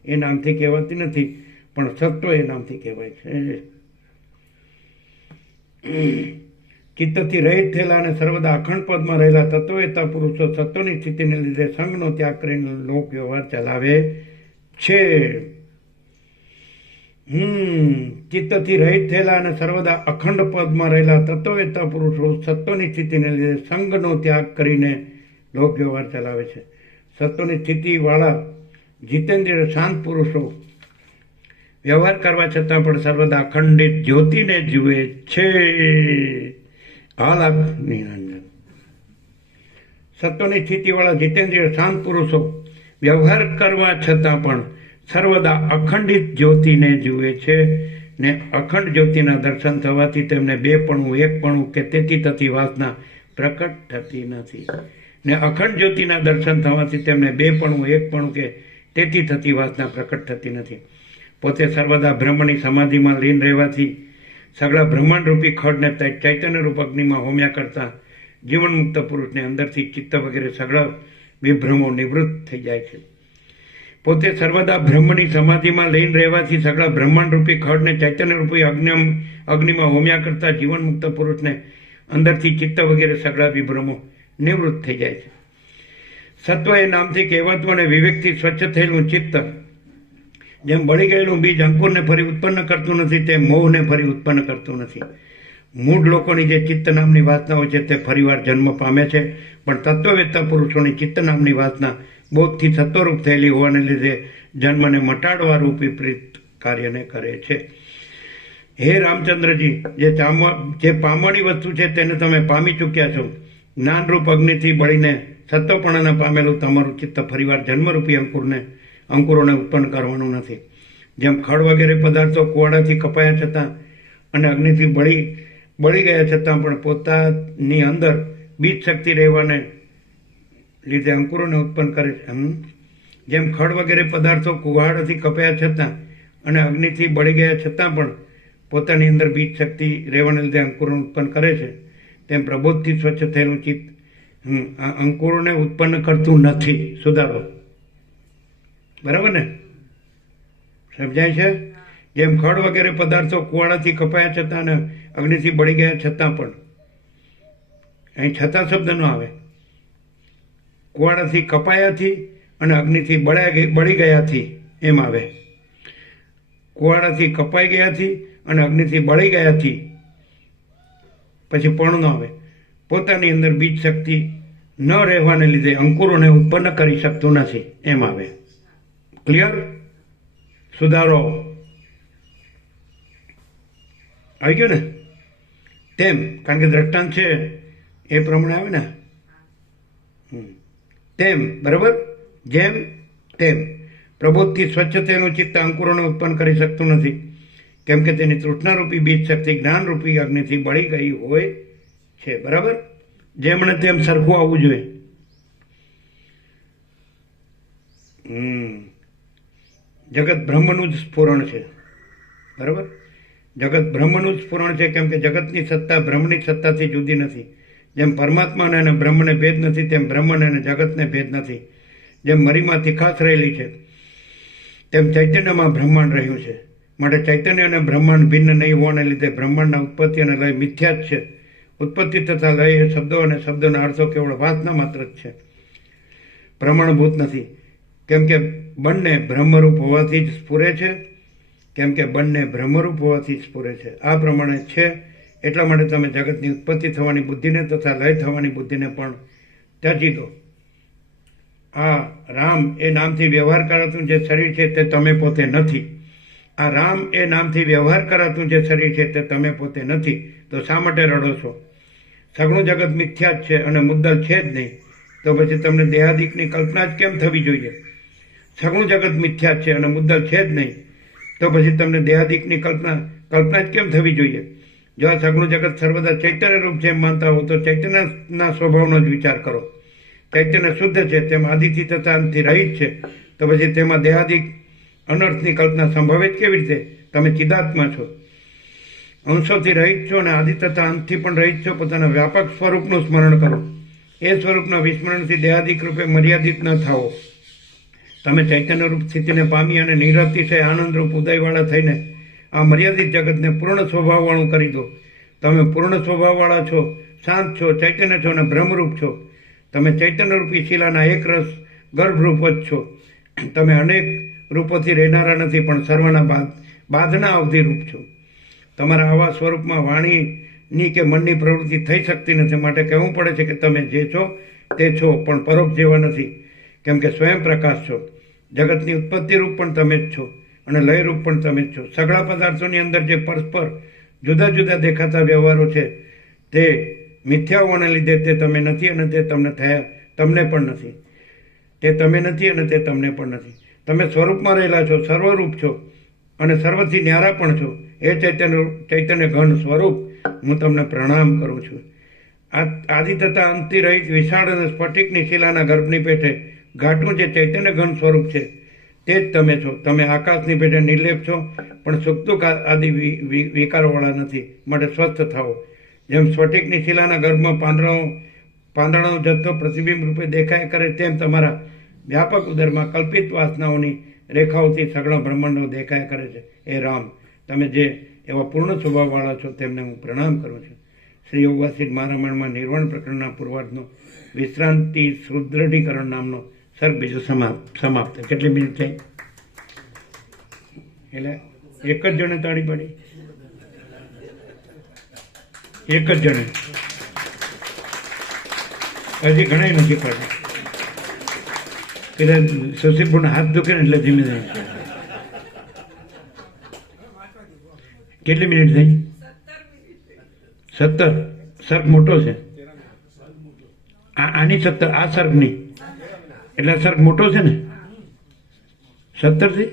એ નામથી કહેવાતી નથી પણ સત્વ એ નામથી કહેવાય છે. ચિત્તથી રહિત થયેલા અને સર્વદા અખંડ પદમાં રહેલા તત્વવેતા પુરુષો સત્વની સ્થિતિને લીધે સંઘનો ત્યાગ કરીને લોક વ્યવહાર ચલાવે છે. ચિત્તથી રહિત થયેલા અને સર્વદા અખંડ પદમાં રહેલા તત્વવેતા પુરુષો સત્વની સ્થિતિને લીધે સંઘનો ત્યાગ કરીને લોક વ્યવહાર ચલાવે છે. સત્વની સ્થિતિવાળા જીતેન્દ્રિય શાંત પુરુષો વ્યવહાર કરવા છતાં પણ સર્વદા અખંડિત જ્યોતિને જુએ છે. નિરંજન સત્વની સ્થિતિવાળા જીતેન્દ્રિય શાંત પુરુષો વ્યવહાર કરવા છતાં પણ સર્વદા અખંડિત જ્યોતિને જુએ છે ને અખંડ જ્યોતિના દર્શન થવાથી તેમને બેપણું એકપણું કે તેથી થતી વાસના પ્રકટ થતી નથી. ને અખંડ જ્યોતિના દર્શન થવાથી તેમને બેપણું એકપણું કે તેથી થતી વાસના પ્રકટ થતી નથી. પોતે સર્વદા બ્રહ્મની સમાધિમાં લીન રહેવાથી સગળા બ્રહ્માંડ રૂપી ખડને ચૈતન્ય રૂપ અગ્નિમાં હોમ્યા કરતા જીવન મુક્ત પુરુષને અંદરથી ચિત્ત વગેરે સગળા વિભ્રમો નિવૃત્ત થઈ જાય છે. પોતે સર્વદા બ્રહ્મની સમાધિમાં લીન રહેવાથી સગળા બ્રહ્માંડ રૂપી ખડને ચૈતન્ય રૂપી અગ્નિમાં હોમ્યા કરતા જીવન મુક્ત પુરુષને અંદરથી ચિત્ત વગેરે સગળા વિભ્રમો નિવૃત્ત થઈ જાય છે. સત્વ એ નામથી કહેવાતું અને વિવેકથી સ્વચ્છ થયેલું ચિત્ત જેમ બળી ગયેલું બીજ અંકુરને ફરી ઉત્પન્ન કરતું નથી તેમ મોહને ફરી ઉત્પન્ન કરતું નથી. મૂળ લોકોની જે ચિત્ત નામની વાસના હોય છે તે ફરીવાર જન્મ પામે છે પણ તત્વવેત્તા પુરુષોની ચિત્ત નામની વાસના બોધથી સત્વરૂપ થયેલી હોવાને લીધે જન્મને મટાડવા રૂપ વિપરીત કાર્યને કરે છે. હે રામચંદ્રજી, જે પામવાની વસ્તુ છે તેને તમે પામી ચૂક્યા છો. જ્ઞાનરૂપ અગ્નિથી બળીને સત્વપણાને પામેલું તમારું ચિત્ત ફરીવાર જન્મરૂપી અંકુરોને ઉત્પન્ન કરવાનું નથી. જેમ ખડ વગેરે પદાર્થો કુવાડાથી કપાયા છતાં અને અગ્નિથી બળી ગયા છતાં પણ પોતાની અંદર બીજ શક્તિ રહેવાને લીધે અંકુરોને ઉત્પન્ન કરે છે. જેમ ખડ વગેરે પદાર્થો કુવાડાથી કપાયા છતાં અને અગ્નિથી બળી ગયા છતાં પણ પોતાની અંદર બીજ શક્તિ રહેવાને લીધે અંકુરોને ઉત્પન્ન કરે છે તેમ પ્રબોધથી સ્વચ્છ થયેલું ચિત્ત અંકુરોને ઉત્પન્ન કરતું નથી. સુધારો બરાબર ને? સમજાય છે? જેમ ખડ વગેરે પદાર્થો કુવાડાથી કપાયા છતાં અને અગ્નિથી બળી ગયા છતાં પણ, અહીં છતાં શબ્દ ન આવે, કુવાડાથી કપાયાથી અને અગ્નિથી બળી ગયાથી એમ આવે. કુવાડાથી કપાઈ ગયાથી અને અગ્નિથી બળી ગયાથી પછી પણ ન આવે. પોતાની અંદર બીજ શક્તિ ન રહેવાને લીધે અંકુરોને ઉત્પન્ન કરી શકતું નથી એમ આવે. ક્લિયર? સુધારો આવી ગયો ને? તેમ, કારણ કે દ્રષ્ટાંત છે એ પ્રમાણે આવે ને. તેમ, બરાબર? જેમ તેમ પ્રબોધથી સ્વચ્છ થયેલું ચિત્ત અંકુરોને ઉત્પન્ન કરી શકતું નથી, કેમ કે તેની તૃષ્ણારૂપી બીજ શક્તિ જ્ઞાનરૂપી અગ્નિથી બળી ગઈ હોય છે. બરાબર? જેમણે તેમ સરખું આવવું જોઈએ. જગત બ્રહ્મનું જ સ્ફુરણ છે. બરાબર? જગત બ્રહ્મનું જ સ્ફુરણ છે, કેમ કે જગતની સત્તા બ્રહ્મની સત્તાથી જુદી નથી. જેમ પરમાત્માને અને બ્રહ્મને ભેદ નથી તેમ બ્રહ્મને અને જગતને ભેદ નથી. જેમ મરીમાં તીખાશ રહેલી છે તેમ ચૈતન્યમાં બ્રહ્માંડ રહ્યું છે. માટે ચૈતન્ય અને બ્રહ્માંડ ભિન્ન નહીં હોવાને લીધે બ્રહ્માંડના ઉત્પત્તિ અને લય મિથ્યા જ છે. ઉત્પત્તિ તથા લય એ શબ્દો અને શબ્દોના અર્થો કેવળ વાસના માત્ર જ છે, પ્રમાણભૂત નથી. કેમ કે બંને બ્રહ્મરૂપ હોવાથી જ સ્ફુરે છે. આ પ્રમાણે છે એટલા માટે તમે જગતની ઉત્પત્તિ થવાની બુદ્ધિને તથા લય થવાની બુદ્ધિને પણ ત્યજી દો. આ રામ એ નામથી વ્યવહાર કરાતું જે શરીર છે તે તમે પોતે નથી. તો શા માટે રડો છો? સગળું જગત મિથ્યા જ છે અને મુદ્દલ છે જ નહીં, તો પછી તમને દેહાદિકની કલ્પના જ કેમ થવી જોઈએ? સગળું જગત મિથ્યા જ છે અને મુદ્દલ છે જ નહીં, તો પછી તમને દેહાદિકની કલ્પના જ કેમ થવી જોઈએ? જો આ સગળું જગત સર્વદા ચૈતન્ય રૂપ છે એમ માનતા હો તો ચૈતન્યના સ્વભાવનો જ વિચાર કરો. ચૈતન્ય શુદ્ધ છે, તેમાં આદિથી તથા અંતથી રહિત છે, તો પછી તેમાં દેહાદિક અનર્થની કલ્પના સંભવે જ કેવી રીતે? તમે ચિદાત્મા છો, અંશોથી રહિત છો અને આદિ તથા અંતથી પણ રહિત છો. પોતાના વ્યાપક સ્વરૂપનું સ્મરણ કરો. એ સ્વરૂપના વિસ્મરણથી દેહાદિક રૂપે મર્યાદિત ન થાઓ. તમે ચૈતન્ય રૂપ સ્થિતિને પામી અને નિરતિશય આનંદરૂપ ઉદયવાળા થઈને આ મર્યાદિત જગતને પૂર્ણ સ્વભાવવાળું કરી દો. તમે પૂર્ણ સ્વભાવવાળા છો, શાંત છો, ચૈતન્ય છો અને બ્રહ્મરૂપ છો. તમે ચૈતન્યરૂપી શિલાના એક રસ ગર્ભરૂપ જ છો. તમે અનેક રૂપોથી રહેનારા નથી, પણ સર્વના બાધના અવધિરૂપ છો. તમારા આવા સ્વરૂપમાં વાણીની કે મનની પ્રવૃત્તિ થઈ શકતી નથી. માટે કહેવું પડે છે કે તમે જે છો તે છો, પણ પરોક્ષ જેવા નથી, કેમ કે સ્વયં પ્રકાશ છો. જગતની ઉત્પત્તિ રૂપ પણ તમે જ છો અને લય રૂપ પણ તમે જ છો. સઘળા પદાર્થોની અંદર જે પરસ્પર જુદા જુદા દેખાતા વ્યવહારો છે તે મિથ્યા હોવાને લીધે તે તમે નથી અને તે તમને પણ નથી. તમે સ્વરૂપમાં રહેલા છો, સર્વરૂપ છો અને સર્વથી ન્યારા પણ છો. એ ચૈતન્ય ઘન સ્વરૂપ હું તમને પ્રણામ કરું છું. આદિ તથા અંતથી રહિત વિશાળ અને સ્ફટિકની શિલાના ગર્ભની પેઠે ઘાટું જે ચૈતન્ય ઘન સ્વરૂપ છે તે જ તમે છો. તમે આકાશની પેઠે નિર્લેપ છો, પણ સુખ દુઃખ આદિ વિકારોવાળા નથી. માટે સ્વસ્થ થાઓ. જેમ સ્ફટિકની શિલાના ગર્ભમાં પાંદડાનો જથ્થો પ્રતિબિંબ રૂપે દેખાય કરે, તેમ તમારા વ્યાપક ઉદરમાં કલ્પિત વાસનાઓની રેખાઓથી સઘળા બ્રહ્માંડો દેખાયા કરે છે. એ રામ, તમે જે એવા પૂર્ણ સ્વભાવવાળા છો તેમને હું પ્રણામ કરું છું. શ્રી યોગવાસિક મહારામાયણમાં નિર્વાણ પ્રકરણના પૂર્વાર્ધનો વિશ્રાંતિ સુદૃઢીકરણ નામનો સર્ગ બીજો સમાપ્ત. કેટલી મિનિટ થઈ? એટલે એક જ જણે તાળી પાડી? એક જ જણે? હજી ઘણા નથી પાડી. પેલા સુશીલભાઈના હાથ દુખે ને એટલે ધીમે ધીમે. કેટલી મિનિટ થઈ? 17. સર્ગ મોટો છે. આની 17, આ સર્ગ નહીં. એટલે સર્ગ મોટો છે ને 17 થી.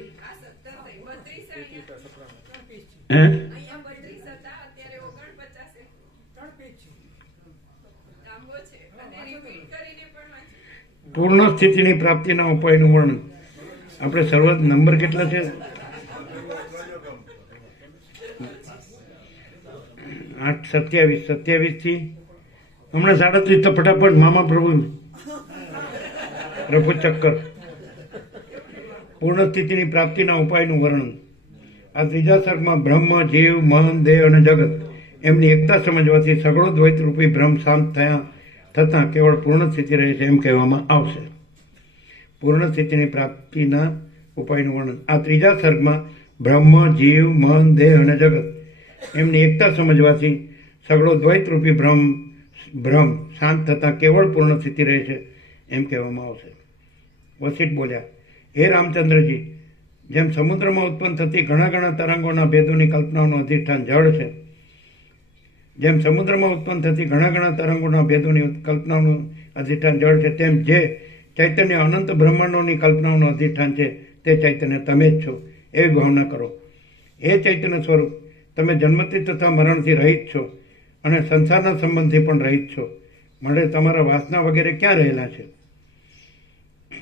હે? પૂર્ણ સ્થિતિની પ્રાપ્તિના ઉપાયનું વર્ણન. આપણે સર્વ નંબર કેટલા છે? 8:27 થી હમણાં 37 તો ફટાફટ મામા પ્રભુ ચક્કર. પૂર્ણ સ્થિતિની પ્રાપ્તિના ઉપાયનું વર્ણન. આ ત્રીજા સર્ગમાં બ્રહ્મ, જીવ, મન, દેહ અને જગત એમની એકતા સમજવાથી સગળો દ્વૈત રૂપી ભ્રમ શાંત થતાં કેવળ પૂર્ણ સ્થિતિ રહે છે એમ કહેવામાં આવશે. પૂર્ણ સ્થિતિની પ્રાપ્તિના ઉપાયનું વર્ણન. આ ત્રીજા સર્ગમાં બ્રહ્મ, જીવ, મન, દેહ અને જગત એમની એકતા સમજવાથી સગળો દ્વૈત રૂપી ભ્રમ શાંત થતાં કેવળ પૂર્ણ સ્થિતિ રહે છે એમ કહેવામાં આવશે. વસિષ્ઠ બોલ્યા, હે રામચંદ્રજી, જેમ સમુદ્રમાં ઉત્પન્ન થતી ઘણા તરંગોના ભેદોની કલ્પનાઓનું અધિષ્ઠાન જળ છે, જેમ સમુદ્રમાં ઉત્પન્ન થતી ઘણા તરંગોના ભેદોની કલ્પનાઓનું અધિષ્ઠાન જળ છે, તેમ જે ચૈતન્ય અનંત બ્રહ્માંડોની કલ્પનાઓનું અધિષ્ઠાન છે તે ચૈતન્ય તમે જ છો એવી ભાવના કરો. હે ચૈતન્ય સ્વરૂપ, તમે જન્મથી તથા મરણથી રહિત છો અને સંસારના સંબંધથી પણ રહિત છો. માટે તમારા વાસના વગેરે ક્યાં રહેલા છે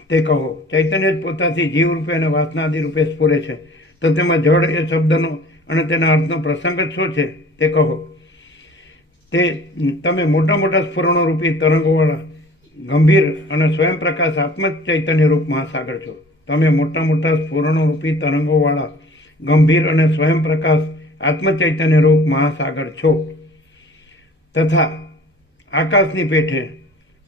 તે કહો. ચૈતન્ય જ પોતાથી જીવ રૂપે અને વાસના આદિ રૂપે સ્ફુરે છે, તો તેમાં જળ એ શબ્દનો અને તેના અર્થનો પ્રસંગ જ શું છે તે કહો. તે તમે મોટા સ્ફુરણો રૂપી તરંગોવાળા ગંભીર અને સ્વયં પ્રકાશ આત્મ ચૈતન્ય રૂપ મહાસાગર છો. તમે મોટા સ્ફુરણો રૂપી તરંગોવાળા ગંભીર અને સ્વયં પ્રકાશ આત્મચૈતન્ય રૂપ મહાસાગર છો તથા આકાશની પેઠે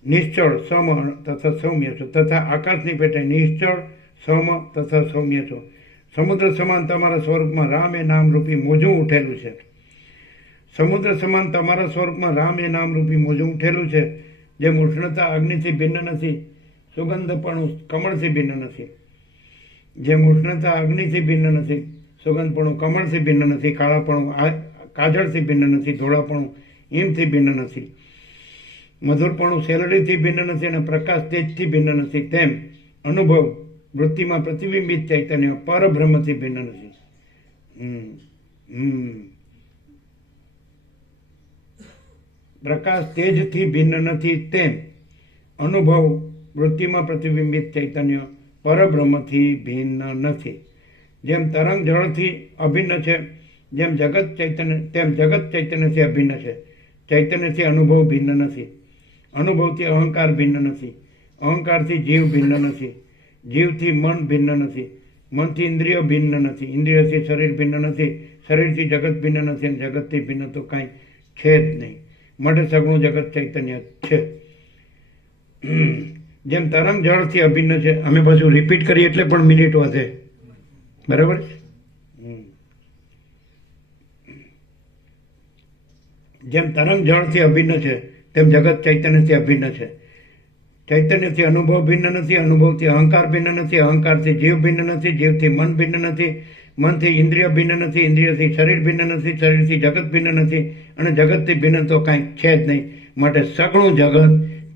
નિશ્ચળ સમ તથા સૌમ્ય છો તથા આકાશની પેઠે નિશ્ચળ સમ તથા સૌમ્ય છો. સમુદ્ર સમાન તમારા સ્વરૂપમાં રામ એ નામરૂપી મોજું ઉઠેલું છે. સમુદ્ર સમાન તમારા સ્વરૂપમાં રામ એ નામરૂપી મોજું ઉઠેલું છે. જેમ ઉષ્ણતા અગ્નિથી ભિન્ન નથી, સુગંધપણું કમળથી ભિન્ન નથી. જેમ ઉષ્ણતા અગ્નિથી ભિન્ન નથી, સુગંધપણું કમળથી ભિન્ન નથી, કાળાપણું કાજળથી ભિન્ન નથી, ધોળાપણું હિમથી ભિન્ન નથી, મધુરપણું શેરડીથી ભિન્ન નથી અને પ્રકાશ તેજથી ભિન્ન નથી, તેમ અનુભવ વૃત્તિમાં પ્રતિબિંબિત ચૈતન્ય પરબ્રહ્મથી ભિન્ન નથી. પ્રકાશ તેજથી ભિન્ન નથી, તેમ અનુભવ વૃત્તિમાં પ્રતિબિંબિત ચૈતન્ય પરબ્રહ્મથી ભિન્ન નથી. જેમ તરંગ જળથી અભિન્ન છે, જેમ જગત ચૈતન્ય તેમ જગત ચૈતન્યથી અભિન્ન છે. ચૈતન્યથી અનુભવ ભિન્ન નથી, અનુભવથી અહંકાર ભિન્ન નથી, અહંકારથી જીવ ભિન્ન નથી, જીવથી મન ભિન્ન નથી, મનથી ઇન્દ્રિય ભિન્ન નથી, ઇન્દ્રિયથી શરીર ભિન્ન નથી, શરીરથી જગત ભિન્ન નથી અને જગતથી ભિન્ન તો કાંઈ છે જ નહીં. માટે સગુણ જગત ચૈતન્ય છે. જેમ તરંગ જળથી અભિન્ન છે, અમે પાછું રિપીટ કરીએ એટલે પણ મિનિટ વધે, બરાબર છે. જેમ તરંગ જળથી અભિન્ન છે તેમ જગત ચૈતન્યથી અભિન્ન છે. ચૈતન્યથી અનુભવ ભિન્ન નથી, અનુભવથી અહંકાર ભિન્ન નથી, અહંકારથી જીવ ભિન્ન નથી, જીવથી મન ભિન્ન નથી, મનથી ઇન્દ્રિય ભિન્ન નથી, ઇન્દ્રિયથી શરીર ભિન્ન નથી, શરીરથી જગત ભિન્ન નથી અને જગતથી ભિન્ન તો કાંઈ છે જ નહીં. માટે સગુણ જગત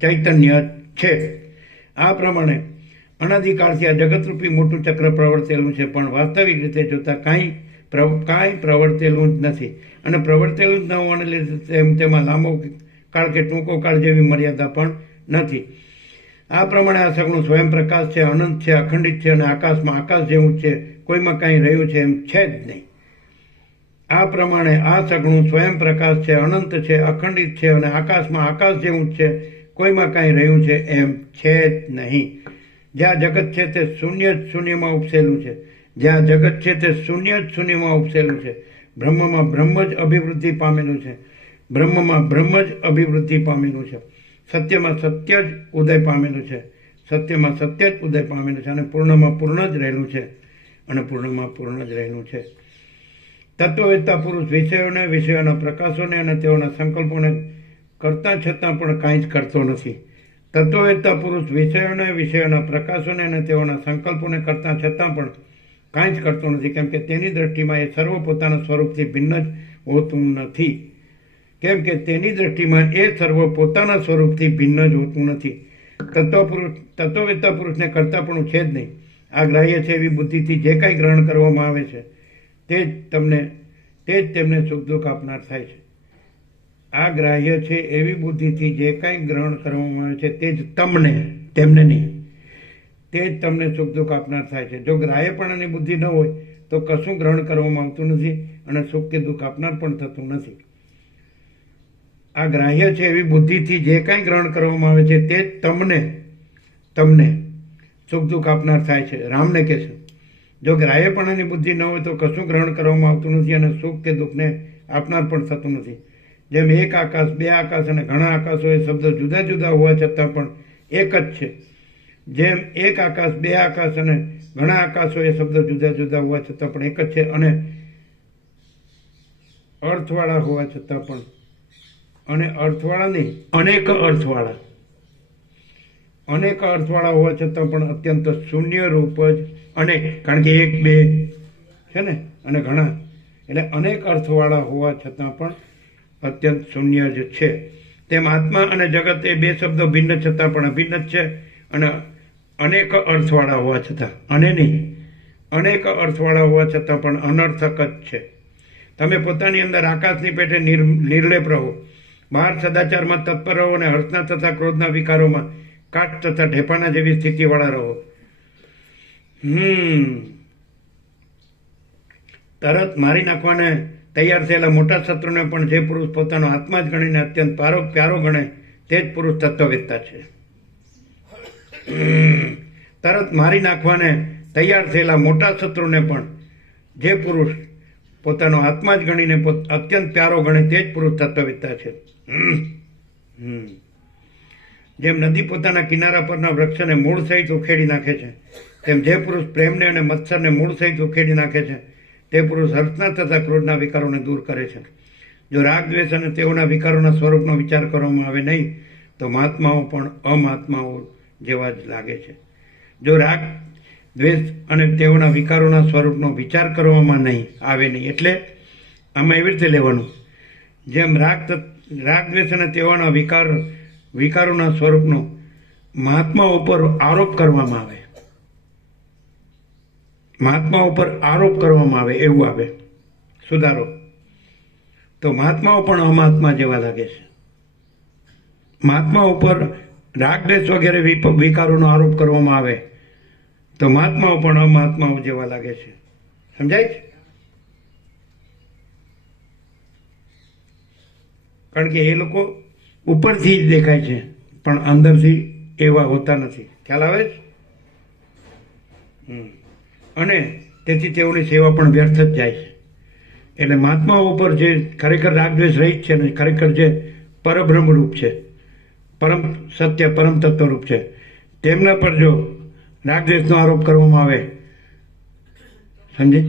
ચૈતન્ય છે. આ પ્રમાણે અનાદિકાળથી આ જગતરૂપી મોટું ચક્ર પ્રવર્તેલું છે, પણ વાસ્તવિક રીતે જોતા કાંઈ પ્રવર્તેલું જ નથી અને પ્રવર્તેલું જ ન હોવાને લીધે તેમાં લાંબો કાળ કે ટૂંકો કાળ જેવી મર્યાદા પણ નથી. આ પ્રમાણે આ સગુણ સ્વયં પ્રકાશ છે, અનંત છે, અખંડિત છે અને આકાશમાં આકાશ જેવું છે, કોઈમાં કાંઈ રહ્યું છે એમ છે જ નહીં. આ પ્રમાણે આ સગુણ સ્વયં પ્રકાશ છે, અનંત છે, અખંડિત છે અને આકાશમાં આકાશ જેવું છે, કોઈમાં કાંઈ રહ્યું છે એમ છે જ નહીં. જ્યાં જગત છે તે શૂન્ય જ શૂન્યમાં ઉપસેલું છે, જ્યાં જગત છે તે શૂન્ય જ શૂન્યમાં ઉપસેલું છે. બ્રહ્મમાં બ્રહ્મ જ અભિવૃદ્ધિ પામેલું છે, બ્રહ્મમાં બ્રહ્મ જ અભિવૃદ્ધિ પામેલું છે. સત્યમાં સત્ય જ ઉદય પામેલું છે, સત્યમાં સત્ય જ ઉદય પામેલું છે અને પૂર્ણમાં પૂર્ણ જ રહેલું છે અને પૂર્ણમાં પૂર્ણ જ રહેલું છે. તત્વવેત્તા પુરુષ વિષયોને, વિષયોના પ્રકાશોને અને તેઓના સંકલ્પોને કરતા છતાં પણ કાંઈ જ કરતો નથી. તત્વવેત્તા પુરુષ વિષયોને, વિષયોના પ્રકાશોને અને તેઓના સંકલ્પોને કરતા છતાં પણ કાંઈ જ કરતો નથી, કેમ કે તેની દ્રષ્ટિમાં એ સર્વ પોતાના સ્વરૂપથી ભિન્ન જ હોતું નથી. કેમ કે તેની દ્રષ્ટિમાં એ સર્વ પોતાના સ્વરૂપથી ભિન્ન જ હોતું નથી. તત્વવેત્તા પુરુષને કરતા પણ છે જ નહીં. આ ગ્રાહ્ય છે એવી બુદ્ધિથી જે કાંઈ ગ્રહણ કરવામાં આવે છે તે જ તેમને સુખ દુઃખ આપનાર થાય છે. આ ગ્રાહ્ય છે એવી બુદ્ધિથી જે કાંઈ ગ્રહણ કરવામાં આવે છે તે જ તેમને નહીં, તે જ તમને સુખ દુઃખ આપનાર થાય છે. જો ગ્રાહ્યપણાની બુદ્ધિ ન હોય તો કશું ગ્રહણ કરવામાં આવતું નથી અને સુખ કે દુઃખ આપનાર પણ થતું નથી. આ ગ્રાહ્ય છે એવી બુદ્ધિથી જે કાંઈ ગ્રહણ કરવામાં આવે છે તે જ તમને સુખ દુઃખ આપનાર થાય છે. રામને કહે છે જો ગ્રાહ્યપણાની બુદ્ધિ ન હોય તો કશું ગ્રહણ કરવામાં આવતું નથી અને સુખ કે દુઃખને આપનાર પણ થતું નથી. જેમ એક આકાશ, બે આકાશ અને ઘણા આકાશો એ શબ્દો જુદા જુદા હોવા છતાં પણ એક જ છે, જેમ એક આકાશ, બે આકાશ અને ઘણા આકાશો એ શબ્દો જુદા જુદા હોવા છતાં પણ એક જ છે અને અર્થવાળા હોવા છતાં પણ અને અર્થવાળા નહીં, અનેક અર્થવાળા હોવા છતાં પણ અત્યંત શૂન્ય રૂપ જ અનેક, કારણ કે એક બે છે ને અને ઘણા એટલે અનેક અર્થવાળા હોવા છતાં પણ અત્યંત શૂન્ય જ છે. તેમ આત્મા અને જગત એ બે શબ્દો ભિન્ન છતાં પણ અભિન્ન જ છે અને અનેક અર્થવાળા હોવા છતાં અનેક અર્થવાળા હોવા છતાં પણ અનર્થક જ છે. તમે પોતાની અંદર આકાશની પેઠે નિર્લેપ રહો, બહાર સદાચારમાં તત્પર રહો અને હર્ષના તથા ક્રોધના વિકારોમાં કાટ તથા ઢેફાના જેવી સ્થિતિવાળા રહો. તરત મારી નાખવાને તૈયાર થયેલા મોટા શત્રુને પણ જે પુરુષ પોતાનો આત્મા જ ગણીને અત્યંત પ્યારો ગણે તે જ પુરુષ તત્વવેત્તા છે. તરત મારી નાખવાને તૈયાર થયેલા મોટા શત્રુને પણ જે પુરુષ પોતાનો આત્મા જ ગણીને અત્યંત પ્યારો ગણે તે જ પુરુષ તત્વવેત્તા છે. જેમ નદી પોતાના કિનારા પરના વૃક્ષને મૂળ સહિત ઉખેડી નાખે છે, તેમ જે પુરુષ પ્રેમને અને મત્સરને મૂળ સહિત ઉખેડી નાખે છે તે પુરુષ હર્ષના તથા ક્રોધના વિકારોને દૂર કરે છે. જો રાગ દ્વેષ અને તેઓના વિકારોના સ્વરૂપનો વિચાર કરવામાં આવે નહીં તો મહાત્માઓ પણ અમાત્માઓ જેવા જ લાગે છે. જો રાગ દ્વેષ અને તેઓના વિકારોના સ્વરૂપનો વિચાર કરવામાં નહીં આવે નહીં એટલે આમાં એવી રીતે લેવાનું, જેમ રાગ દ્વેષ અને તેઓના વિકારોના સ્વરૂપનો મહાત્માઓ ઉપર આરોપ કરવામાં આવે, મહાત્મા ઉપર આરોપ કરવામાં આવે એવું આવે સુધારો, તો મહાત્માઓ પણ અમાત્મા જેવા લાગે છે. મહાત્મા ઉપર રાગ દ્વેષ વગેરે વિકારોનો આરોપ કરવામાં આવે તો મહાત્માઓ પણ અમાત્માઓ જેવા લાગે છે. સમજાય છે? કારણ કે એ લોકો ઉપરથી જ દેખાય છે પણ અંદરથી એવા હોતા નથી. ખ્યાલ આવે છે? અને તેથી તેઓની સેવા પણ વ્યર્થ જ જાય છે. એટલે મહાત્માઓ ઉપર જે ખરેખર રાગદ્વેષ રહિત છે ને ખરેખર જે પરબ્રહ્મ રૂપ છે, પરમ સત્ય પરમ તત્વ રૂપ છે, તેમના પર જો રાગદ્વેષનો આરોપ કરવામાં આવે, સમજે,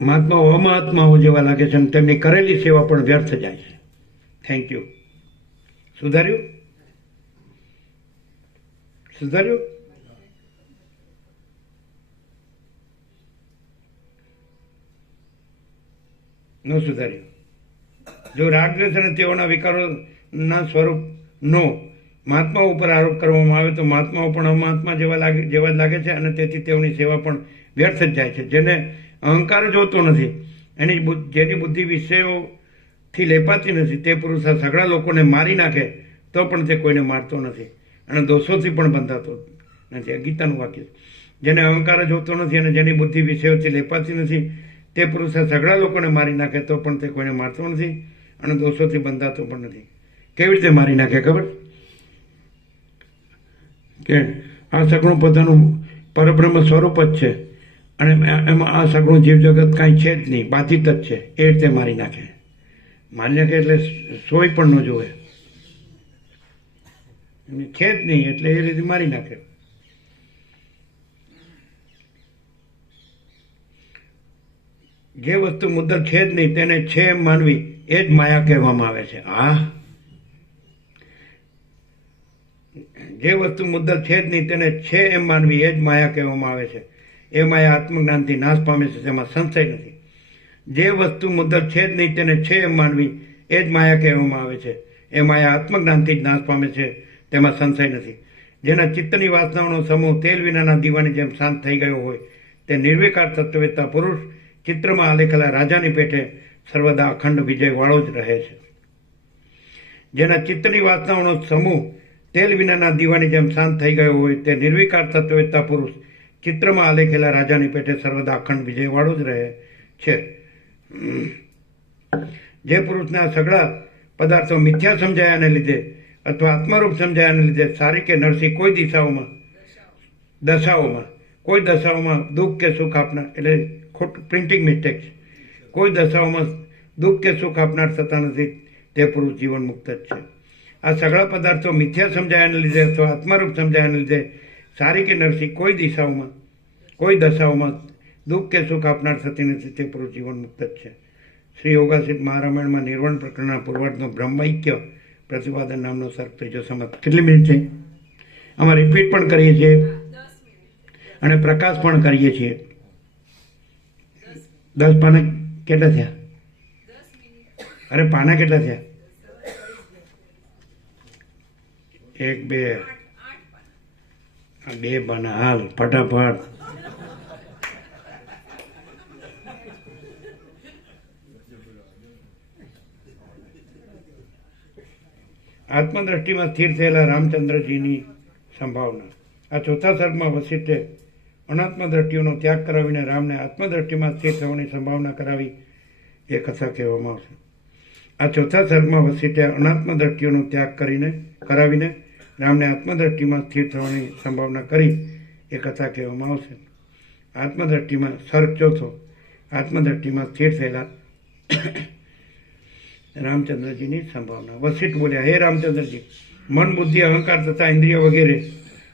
મહાત્માઓ અમાત્માઓ જેવા લાગે છે અને તેમની કરેલી સેવા પણ વ્યર્થ જાય છે. Thank you. સુધાર્યું? સુધાર્યું? ન સુધાર્યું? જો રાગદ્વેષ અને તેઓના વિકારોના સ્વરૂપનો મહાત્માઓ ઉપર આરોપ કરવામાં આવે તો મહાત્માઓ પણ અમાત્મા જેવા જ લાગે છે અને તેથી તેઓની સેવા પણ વ્યર્થ જ જાય છે. જેને અહંકાર જોતો નથી, જેની બુદ્ધિ વિષયોથી લેપાતી નથી, તે પુરુષ આ સઘળા લોકોને મારી નાખે તો પણ તે કોઈને મારતો નથી અને દોષોથી પણ બંધાતો નથી. આ ગીતાનું વાક્ય છે. જેને અહંકાર જોતો નથી અને જેની બુદ્ધિ વિષયોથી લેપાતી નથી, તે પુરુષ આ સઘળા લોકોને મારી નાખે તો પણ તે કોઈને મારતો નથી અને દોષોથી બંધાતો પણ નથી. કેવી રીતે મારી નાખે ખબર? કે આ સગળું પોતાનું પરબ્રહ્મ સ્વરૂપ જ છે અને એમાં આ સગળું જીવ જગત કાંઈ છે જ નહીં, બાધિત જ છે, એ રીતે મારી નાખે. મારી નાખે એટલે સોય પણ ન જોવે, છે જ નહીં એટલે એ રીતે મારી નાખે. જે વસ્તુ મુદ્દત છે જ નહીં તેને છે એમ માનવી એ જ માયા કહેવામાં આવે છે. જે વસ્તુ મુદ્દત છે જ નહીં તેને છે એમ માનવી એ જ માયા કહેવામાં આવે છે. એ માયા આત્મજ્ઞાનથી નાશ પામે છે, તેમાં સંશય નથી. જે વસ્તુ મુદ્દત છે જ નહીં તેને છે એમ માનવી એ જ માયા કહેવામાં આવે છે. એ માયા આત્મજ્ઞાનથી જ નાશ પામે છે, તેમાં સંશય નથી. જેના ચિત્તની વાસનાઓનો સમૂહ તેલ વિનાના દીવાની જેમ શાંત થઈ ગયો હોય તે નિર્વિકાર તત્વવેત્તા પુરુષ ચિત્રમાં આલેખેલા રાજાની પેઠે સર્વદા અખંડ વિજય વાળો જ રહે છે. જેના ચિત્તની વાસનાઓનો સમૂહ તેલ વિનાના દીવાની જેમ શાંત થઈ ગયો હોય તે નિર્વિકાર તત્વવેત્તા પુરુષ ચિત્રમાં આલેખેલા રાજાની પેઠે સર્વદા અખંડ વિજય વાળો જ રહે છે. જે પુરુષને આ સગળા પદાર્થો મિથ્યા સમજાયાને લીધે અથવા આત્મારૂપ સમજાયાને લીધે સારી કે નરસી કોઈ દશાઓમાં દુઃખ કે સુખ આપનાર, એટલે ખોટું પ્રિન્ટિંગ મિસ્ટેક છે, કોઈ દશાઓમાં દુઃખ કે સુખ આપનાર થતા નથી, તે પુરુષ જીવન મુક્ત જ છે. આ સગળા પદાર્થો મિથ્યા સમજાયાને લીધે અથવા આત્મારૂપ સમજાયાને લીધે સારી કે નરસી કોઈ દશાઓમાં દુઃખ કે સુખ આપનાર થતી નથી, તે પુરુષ જીવન મુક્ત જ છે. શ્રી યોગાસિદ્ધ મહારામાયણમાં નિર્વાણ પ્રકરણના પૂર્વાર્ધનો બ્રહ્મૈક્ય પ્રતિપાદન નામનો સર્ગ ત્રીજો સમજ. કેટલી મિનિટ છે? આમાં રિપીટ પણ કરીએ છીએ અને પ્રકાશ પણ કરીએ છીએ. 10 પાના કેટલા થયા? અરે પાના કેટલા થયા? 1 2 પાના. હાલ ફટાફટ. આત્મદ્રષ્ટિમાં સ્થિર થયેલા રામચંદ્રજીની સંભાવના. આ ચોથા સર્ગમાં વસિષ્ઠે અનાત્મ દ્રષ્ટિઓનો ત્યાગ કરાવીને રામને આત્મદ્રષ્ટિમાં સ્થિર થવાની સંભાવના કરાવી એ કથા કહેવામાં આવશે. આ ચોથા સર્ગમાં વસિષ્ઠે અનાત્મ દ્રષ્ટિઓનો ત્યાગ કરાવીને રામને આત્મદ્રષ્ટિમાં સ્થિર થવાની સંભાવના કરી એ કથા કહેવામાં આવશે. આત્મદ્રષ્ટિમાં સર્ગ ચોથો, આત્મદ્રષ્ટિમાં સ્થિર થયેલા રામચંદ્રજીની સંભાવના. વશિષ્ઠ બોલ્યા, હે રામચંદ્રજી, મન, બુદ્ધિ, અહંકાર તથા ઇન્દ્રિય વગેરે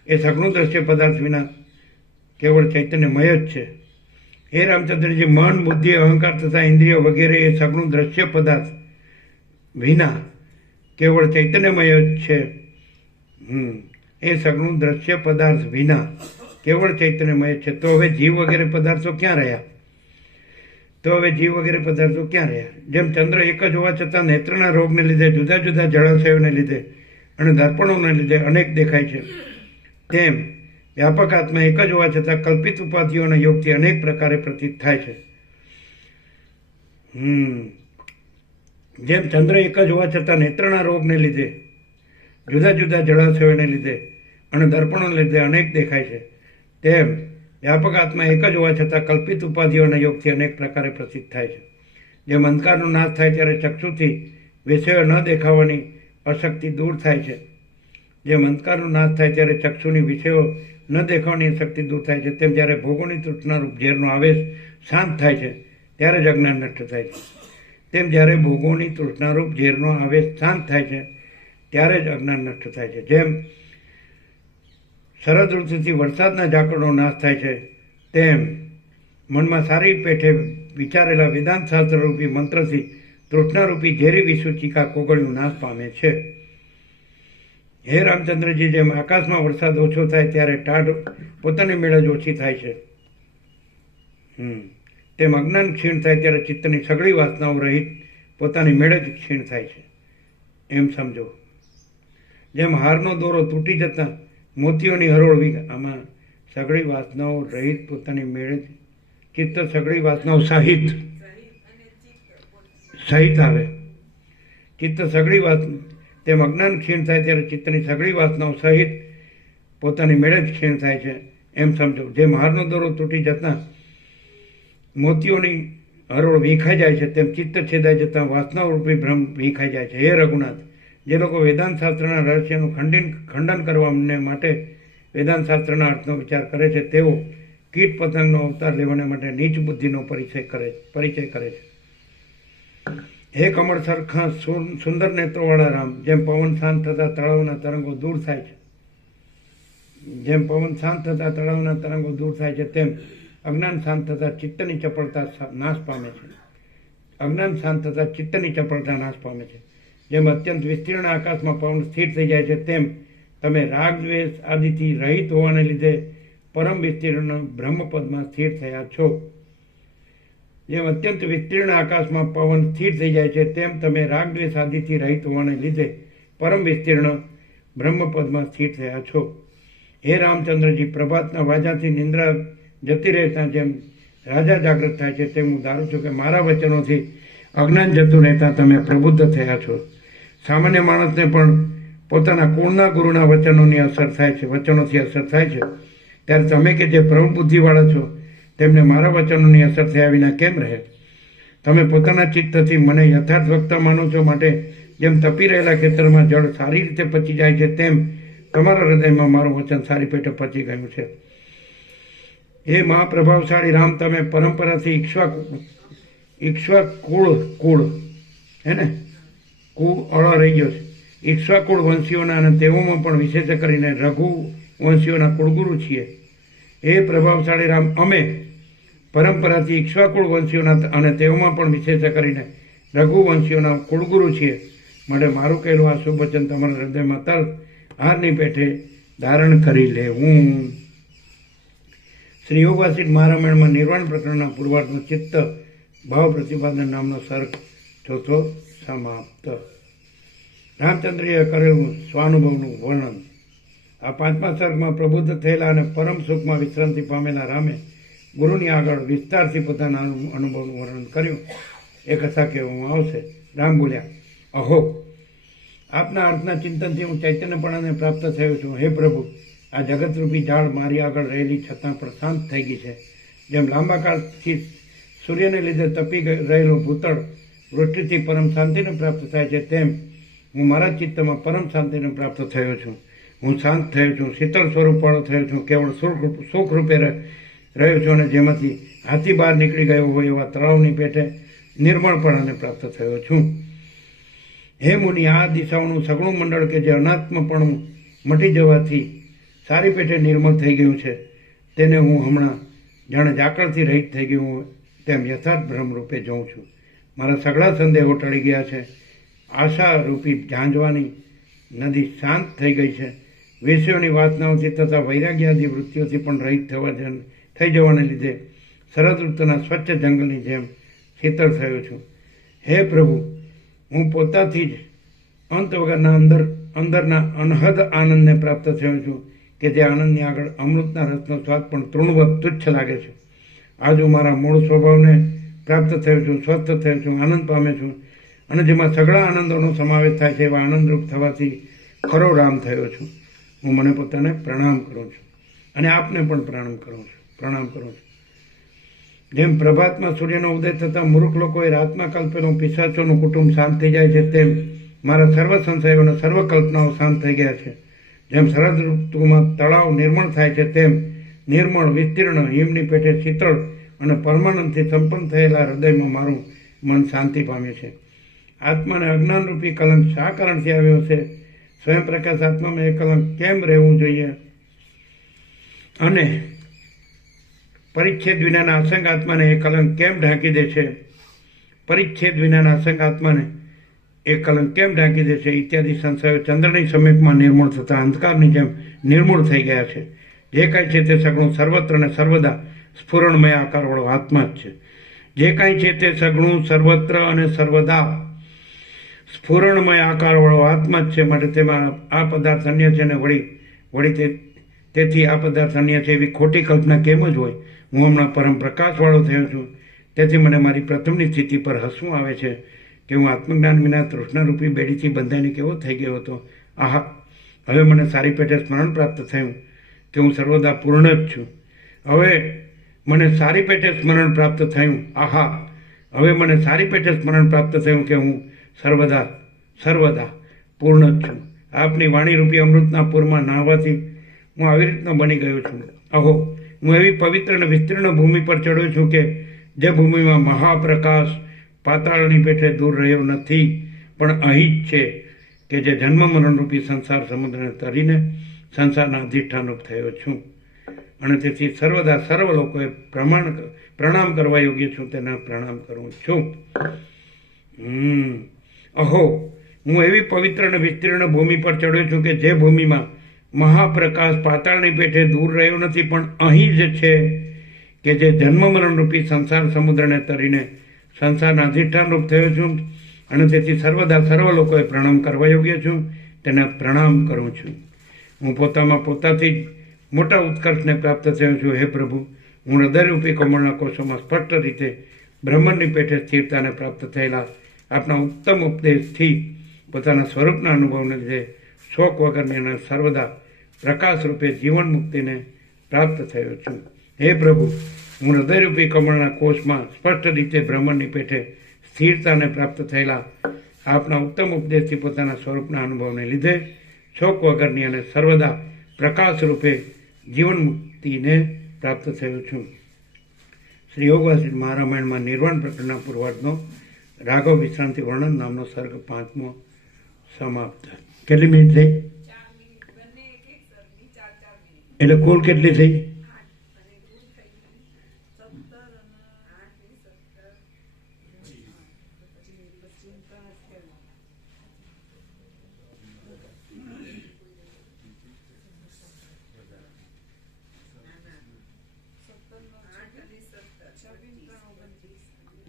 એ સગુણ દ્રશ્ય પદાર્થ વિના કેવળ ચૈતન્યમય જ છે. હે રામચંદ્રજી, મન, બુદ્ધિ, અહંકાર તથા ઇન્દ્રિય વગેરે એ સગુણ દ્રશ્ય પદાર્થ વિના કેવળ ચૈતન્યમય જ છે. એ સગુણ દ્રશ્ય પદાર્થ વિના કેવળ ચૈતન્યમય છે. તો હવે જીવ વગેરે પદાર્થો ક્યાં રહ્યા? જેમ ચંદ્ર એક જ હોવા છતાં નેત્રના રોગને લીધે, જુદા જુદા જળાશયોને લીધે અને દર્પણોને લીધે અનેક દેખાય છે, તેમ વ્યાપક આત્મા એક જ હોવા છતાં કલ્પિત ઉપાધિઓના યોગથી અનેક પ્રકારે પ્રતીત થાય છે. જેમ ચંદ્ર એક જ હોવા છતાં નેત્રના રોગને લીધે, જુદા જુદા જળાશયોને લીધે અને દર્પણોને લીધે અનેક દેખાય છે, તેમ વ્યાપક આત્મા એક જ હોવા છતાં કલ્પિત ઉપાધિઓના યોગથી અનેક પ્રકારે પ્રસિદ્ધ થાય છે. જેમ અંધકારનો નાશ થાય ત્યારે ચક્ષુથી વિષયો ન દેખાવાની અશક્તિ દૂર થાય છે, જેમ અંધકારનો નાશ થાય ત્યારે ચક્ષુની વિષયો ન દેખાવાની અશક્તિ દૂર થાય છે, તેમ જ્યારે ભોગોની તૃષ્ણારૂપ ઝેરનો આવેશ શાંત થાય છે ત્યારે જ અજ્ઞાન નષ્ટ થાય છે. તેમ જ્યારે ભોગોની તૃષ્ણારૂપ ઝેરનો આવેશ શાંત થાય છે ત્યારે જ અજ્ઞાન નષ્ટ થાય છે. જેમ શરદ ઋતુથી વરસાદના ઝાકળનો નાશ થાય છે, તેમ મનમાં સારી પેઠે વિચારેલા વેદાંત શાસ્ત્રરૂપી મંત્રથી તૃષ્ણારૂપી ઝેરી વિસૂચિકા કોગળિયું નાશ પામે છે. હે રામચંદ્રજી, જેમ આકાશમાં વરસાદ ઓછો થાય ત્યારે ટાઢ પોતાની મેળે જ ઓછી થાય છે, તેમ અજ્ઞાન ક્ષીણ થાય ત્યારે ચિત્તની સગળી વાસનાઓ રહિત પોતાની મેળે જ ક્ષીણ થાય છે, એમ સમજો. જેમ હારનો દોરો તૂટી જતા મોતીઓની હરોળ આમાં સગળી વાસનાઓ રહિત પોતાની મેળે ચિત્ત સગળી વાસનાઓ સહિત આવે. ચિત્ત સગળી તેમ અજ્ઞાન ક્ષીણ થાય ત્યારે ચિત્તની સગળી વાસનાઓ સહિત પોતાની મેળે જ ક્ષીણ થાય છે, એમ સમજો. જેમ હારનો દોરો તૂટી જતા મોતીઓની હરોળ વીંખાઈ જાય છે, તેમ ચિત્ત છેદાઈ જતા વાસનાઓ રૂપી ભ્રમ વીંખાઈ જાય છે. હે રઘુનાથ, જે લોકો વેદાંત શાસ્ત્રના રહસ્યનું ખંડન કરવા માટે વેદાંત શાસ્ત્રના અર્થનો વિચાર કરે છે, તેઓ કીટ પતંગનો અવતાર લેવાને માટે નીચ બુદ્ધિનો પરિચય કરે છે. હે કમળ સરખા સુંદર નેત્રોવાળા રામ, જેમ પવન શાંત થતા તળાવના તરંગો દૂર થાય છે, તેમ અજ્ઞાન શાંત થતા ચિત્તની ચપળતા નાશ પામે છે. જેમ અત્યંત વિસ્તીર્ણ આકાશમાં પવન સ્થિર થઈ જાય છે, તેમ તમે રાગ દ્વેષ આદિથી રહિત હોવાને લીધે પરમ વિસ્તીર્ણ બ્રહ્મપદમાં સ્થિર થયા છો. જેમ અત્યંત વિસ્તીર્ણ આકાશમાં પવન સ્થિર થઈ જાય છે, તેમ તમે રાગ દ્વેષ આદિથી રહિત હોવાને લીધે પરમ વિસ્તીર્ણ બ્રહ્મપદમાં સ્થિર થયા છો. હે રામચંદ્રજી, પ્રભાતના વાજાથી નિંદ્રા જતી રહેતા જેમ રાજા જાગૃત થાય છે, તેમ હું ધારું છું કે મારા વચનોથી અજ્ઞાન જતું રહેતા તમે પ્રબુદ્ધ થયા છો. સામાન્ય માણસને પણ પોતાના કુળના ગુરુના વચનોથી અસર થાય છે, ત્યારે તમે કે જે પ્રબળ બુદ્ધિવાળા છો તેમને મારા વચનોની અસર થયા વિના કેમ રહે? તમે પોતાના ચિત્તથી મને યથાર્થ વક્તા માનો છો, માટે જેમ તપી રહેલા ખેતરમાં જળ સારી રીતે પચી જાય છે, તેમ તમારા હૃદયમાં મારું વચન સારી પેટે પચી ગયું છે. હે મહાપ્રભાવશાળી રામ, તમે પરંપરાથી ઈક્ષ્વાકુળ હે ને કુળ અળો રહી ગયો છે. ઈક્ષ્વાકુળ વંશીઓના અને તેઓમાં પણ વિશેષ કરીને રઘુ વંશીઓના કુળગુરુ છીએ. હે પ્રભાવશાળી રામ, અમે પરંપરાથી ઈક્ષ્વાકુળ વંશીઓના અને તેઓમાં પણ વિશેષ કરીને રઘુ વંશીઓના કુળગુરુ છીએ, માટે મારું કહેલું આ શુભ વચન તમારા હૃદયમાં તરત હારની પેઠે ધારણ કરી લેવું. શ્રી યોગવાસિષ્ઠ મહારામાયણમાં નિર્વાણ પ્રકરણના પૂર્વાર્ધનો ચિત્ત ભાવ પ્રતિપાદન નામનો સર્ગ ચોથો સમાપ્ત. રામચંદ્રએ કરેલું સ્વાનુભવનું વર્ણન. આ પાંચમા સર્ગમાં પ્રબુદ્ધ થયેલા અને પરમ સુખમાં વિશ્રાંતિ પામેલા રામે ગુરુની આગળ વિસ્તારથી પોતાના અનુભવનું વર્ણન કર્યું. એ કથા કહેવામાં આવશે. રામ બોલ્યા, અહો, આપના અર્થના ચિંતનથી હું ચૈતન્યપણાને પ્રાપ્ત થયો છું. હે પ્રભુ, આ જગતરૂપી ઝાડ મારી આગળ રહેલી છતાં પણ શાંત થઈ ગઈ છે. જેમ લાંબા કાળથી સૂર્યને લીધે તપી રહેલું ભૂતળ વૃષ્ટિથી પરમ શાંતિને પ્રાપ્ત થાય છે, તેમ હું મારા ચિત્તમાં પરમ શાંતિને પ્રાપ્ત થયો છું. હું શાંત થયો છું, શીતળ સ્વરૂપવાળો થયો છું, કેવળ સુખ રૂપે રહ્યો છું અને જેમાંથી હાથી બહાર નીકળી ગયો હોય એવા તળાવની પેટે નિર્મળપણાને પ્રાપ્ત થયો છું. હે મુનિ, આ દિશાઓનું સગળું મંડળ કે જે અનાત્મપણું મટી જવાથી સારી પેટે નિર્મળ થઈ ગયું છે, તેને હું હમણાં જાણે ઝાકળથી રહિત થઈ ગયું હોય તેમ યથાર્થ બ્રહ્મરૂપે જોઉં છું. મારા સગળા સંદેહો ટળી ગયા છે. આશારૂપી ઝાંઝવાની નદી શાંત થઈ ગઈ છે. વિષયોની વાસનાઓથી તથા વૈરાગ્યાદી વૃત્તિઓથી પણ રહિત થઈ જવાને લીધે શરદ ઋતુના સ્વચ્છ જંગલની જેમ શીતળ થયો છું. હે પ્રભુ, હું પોતાથી જ અંત વગરના અંદરના અનહદ આનંદને પ્રાપ્ત થયો છું કે જે આનંદની આગળ અમૃતના રસનો સ્વાદ પણ તૃણવત તુચ્છ લાગે છે. આજ હું મારા મૂળ સ્વભાવને પ્રાપ્ત થયો છું, સ્વસ્થ થયો છું, આનંદ પામે છું અને જેમાં સઘળા આનંદોનો સમાવેશ થાય છે એવા આનંદરૂપ થવાથી ખરો રામ થયો છું. હું મને પોતાને પ્રણામ કરું છું અને આપને પણ પ્રણામ કરું છું. જેમ પ્રભાતમાં સૂર્યનો ઉદય થતાં મૂર્ખ લોકોએ રાતમાં કલ્પેલું પિશાચોનું કુટુંબ શાંત થઈ જાય છે, તેમ મારા સર્વ સંશયો અને સર્વ કલ્પનાઓ શાંત થઈ ગયા છે. જેમ શરદ ઋતુમાં તળાવ નિર્મળ થાય છે, તેમ નિર્મળ વિસ્તીર્ણ હિમની પેટે શીતળ અને પરમાનંદથી સંપન્ન થયેલા હૃદયમાં મારું મન શાંતિ પામ્યું છે. આત્માને અજ્ઞાનરૂપી કલંક શા કારણથી આવ્યો છે? સ્વયં પ્રકાશ આત્મામાં એ કલંક કેમ રહેવું જોઈએ? અને પરિચ્છેદ વિનાના અસંગ આત્માને એ કલંક કેમ ઢાંકી દે છે? પરિચ્છેદ વિનાના અસંગ આત્માને એ કલંક કેમ ઢાંકી દે છે? ઇત્યાદિ સંશયો ચંદ્રની સમીપમાં નિર્મૂળ થતા અંધકારની જેમ નિર્મૂળ થઈ ગયા છે. જે કાંઈ છે તે સગળું સર્વત્ર અને સર્વદા સ્ફુરણમય આકારવાળો આત્મા જ છે. જે કાંઈ છે તે સગળું સર્વત્ર અને સર્વદા સ્ફુરણમય આકારવાળો આત્મા જ છે. માટે તેમાં આ પદાર્થ અન્ય છે ને વળી તેથી આ પદાર્થ અન્ય છે એવી ખોટી કલ્પના કેમ જ હોય? હું હમણાં પરમ પ્રકાશવાળો થયો છું. તેથી મને મારી પ્રથમની સ્થિતિ પર હસવું આવે છે કે હું આત્મજ્ઞાન વિના તૃષ્ણારૂપી બેડીથી બંધાઈને કેવો થઈ ગયો હતો. આહા, હવે મને સારી પેટે સ્મરણ પ્રાપ્ત થયું કે હું સર્વદા પૂર્ણ જ છું. હવે મને સારી પેટે સ્મરણ પ્રાપ્ત થયું. આહા, હવે મને સારી પેટે સ્મરણ પ્રાપ્ત થયું કે હું સર્વદા પૂર્ણ જ છું. આપની વાણીરૂપી અમૃતના પૂરમાં નાહવાથી હું આવી રીતનો બની ગયો છું. અહો, હું એવી પવિત્ર અને વિસ્તીર્ણ ભૂમિ પર ચડ્યો છું કે જે ભૂમિમાં મહાપ્રકાશ પાતાળની પેઠે દૂર રહ્યો નથી, પણ અહીં જ છે કે જે જન્મ મરણરૂપી સંસાર સમુદ્રને તરીને સંસારના અધિષ્ઠાનરૂપ થયો છું. અને તેથી સર્વદા સર્વ લોકોએ પ્રણામ કરવા યોગ્ય છું તેના પ્રણામ કરું છું. અહો, હું એવી પવિત્ર અને વિસ્તીર્ણ ભૂમિ પર ચડ્યો છું કે જે ભૂમિમાં મહાપ્રકાશ પાતાળની પેઠે દૂર રહ્યો નથી, પણ અહીં જ છે કે જે જન્મ મરણરૂપી સંસાર સમુદ્રને તરીને સંસારના અધિષ્ઠાનરૂપ થયો છું. અને તેથી સર્વદા સર્વ લોકોએ પ્રણામ કરવા યોગ્ય છું તેને પ્રણામ કરું છું. હું પોતામાં પોતાથી જ મોટા ઉત્કર્ષને પ્રાપ્ત થયો છું. હે પ્રભુ, હું હૃદયરૂપી કમળના કોષોમાં સ્પષ્ટ રીતે બ્રહ્માંડની પેઠે સ્થિરતાને પ્રાપ્ત થયેલા આપના ઉત્તમ ઉપદેશથી પોતાના સ્વરૂપના અનુભવને લીધે શોક વગરની અને સર્વદા પ્રકાશ રૂપે જીવન મુક્તિને પ્રાપ્ત થયો છું. હે પ્રભુ, હું હૃદયરૂપી કમળના કોષમાં સ્પષ્ટ રીતે બ્રહ્માંડની પેઠે સ્થિરતાને પ્રાપ્ત થયેલા આપના ઉત્તમ ઉપદેશથી પોતાના સ્વરૂપના અનુભવને લીધે શોક વગરની અને સર્વદા પ્રકાશ રૂપે જીવન મુક્તિને પ્રાપ્ત થયો છું. શ્રી યોગવાસિષ્ઠ મહારામાયણમાં નિર્વાણ પ્રકરણના પૂર્વાર્ધનો રાઘવ વિશ્રાંતિ વર્ણન નામનો સર્ગ 5મો સમાપ્ત. કેટલી મિનિટ થઈ? એટલે કુલ કેટલી થઈ?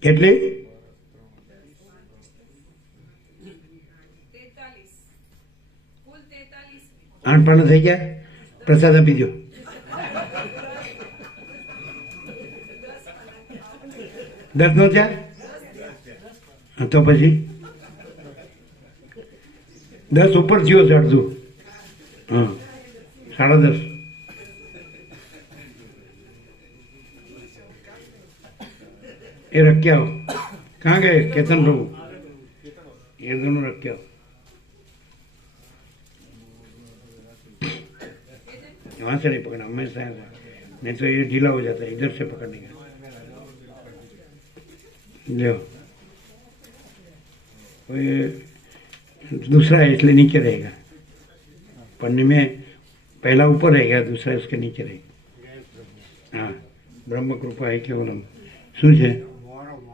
કેટલી? 8 પાના થઈ ગયા. પ્રસાદ આપી દો. દસ નો થયા તો પછી 10 ઉપર થયો છે અડધું. હા, 10:30. એ રખ્યા કहाँ गए केतन प्रभु? ये दोनों रख्या वहां से नहीं पकड़ा, हमेशा नहीं तो ये ढीला हो जाता है, इधर से पकड़ने का। लो तो ये दूसरा है इसलिए नीचे रहेगा, पन्नी में पहला ऊपर रहेगा, दूसरा इसके नीचे रहेगा। हाँ, બ્રહ્મ કૃપા એ કેવલમ શું છે?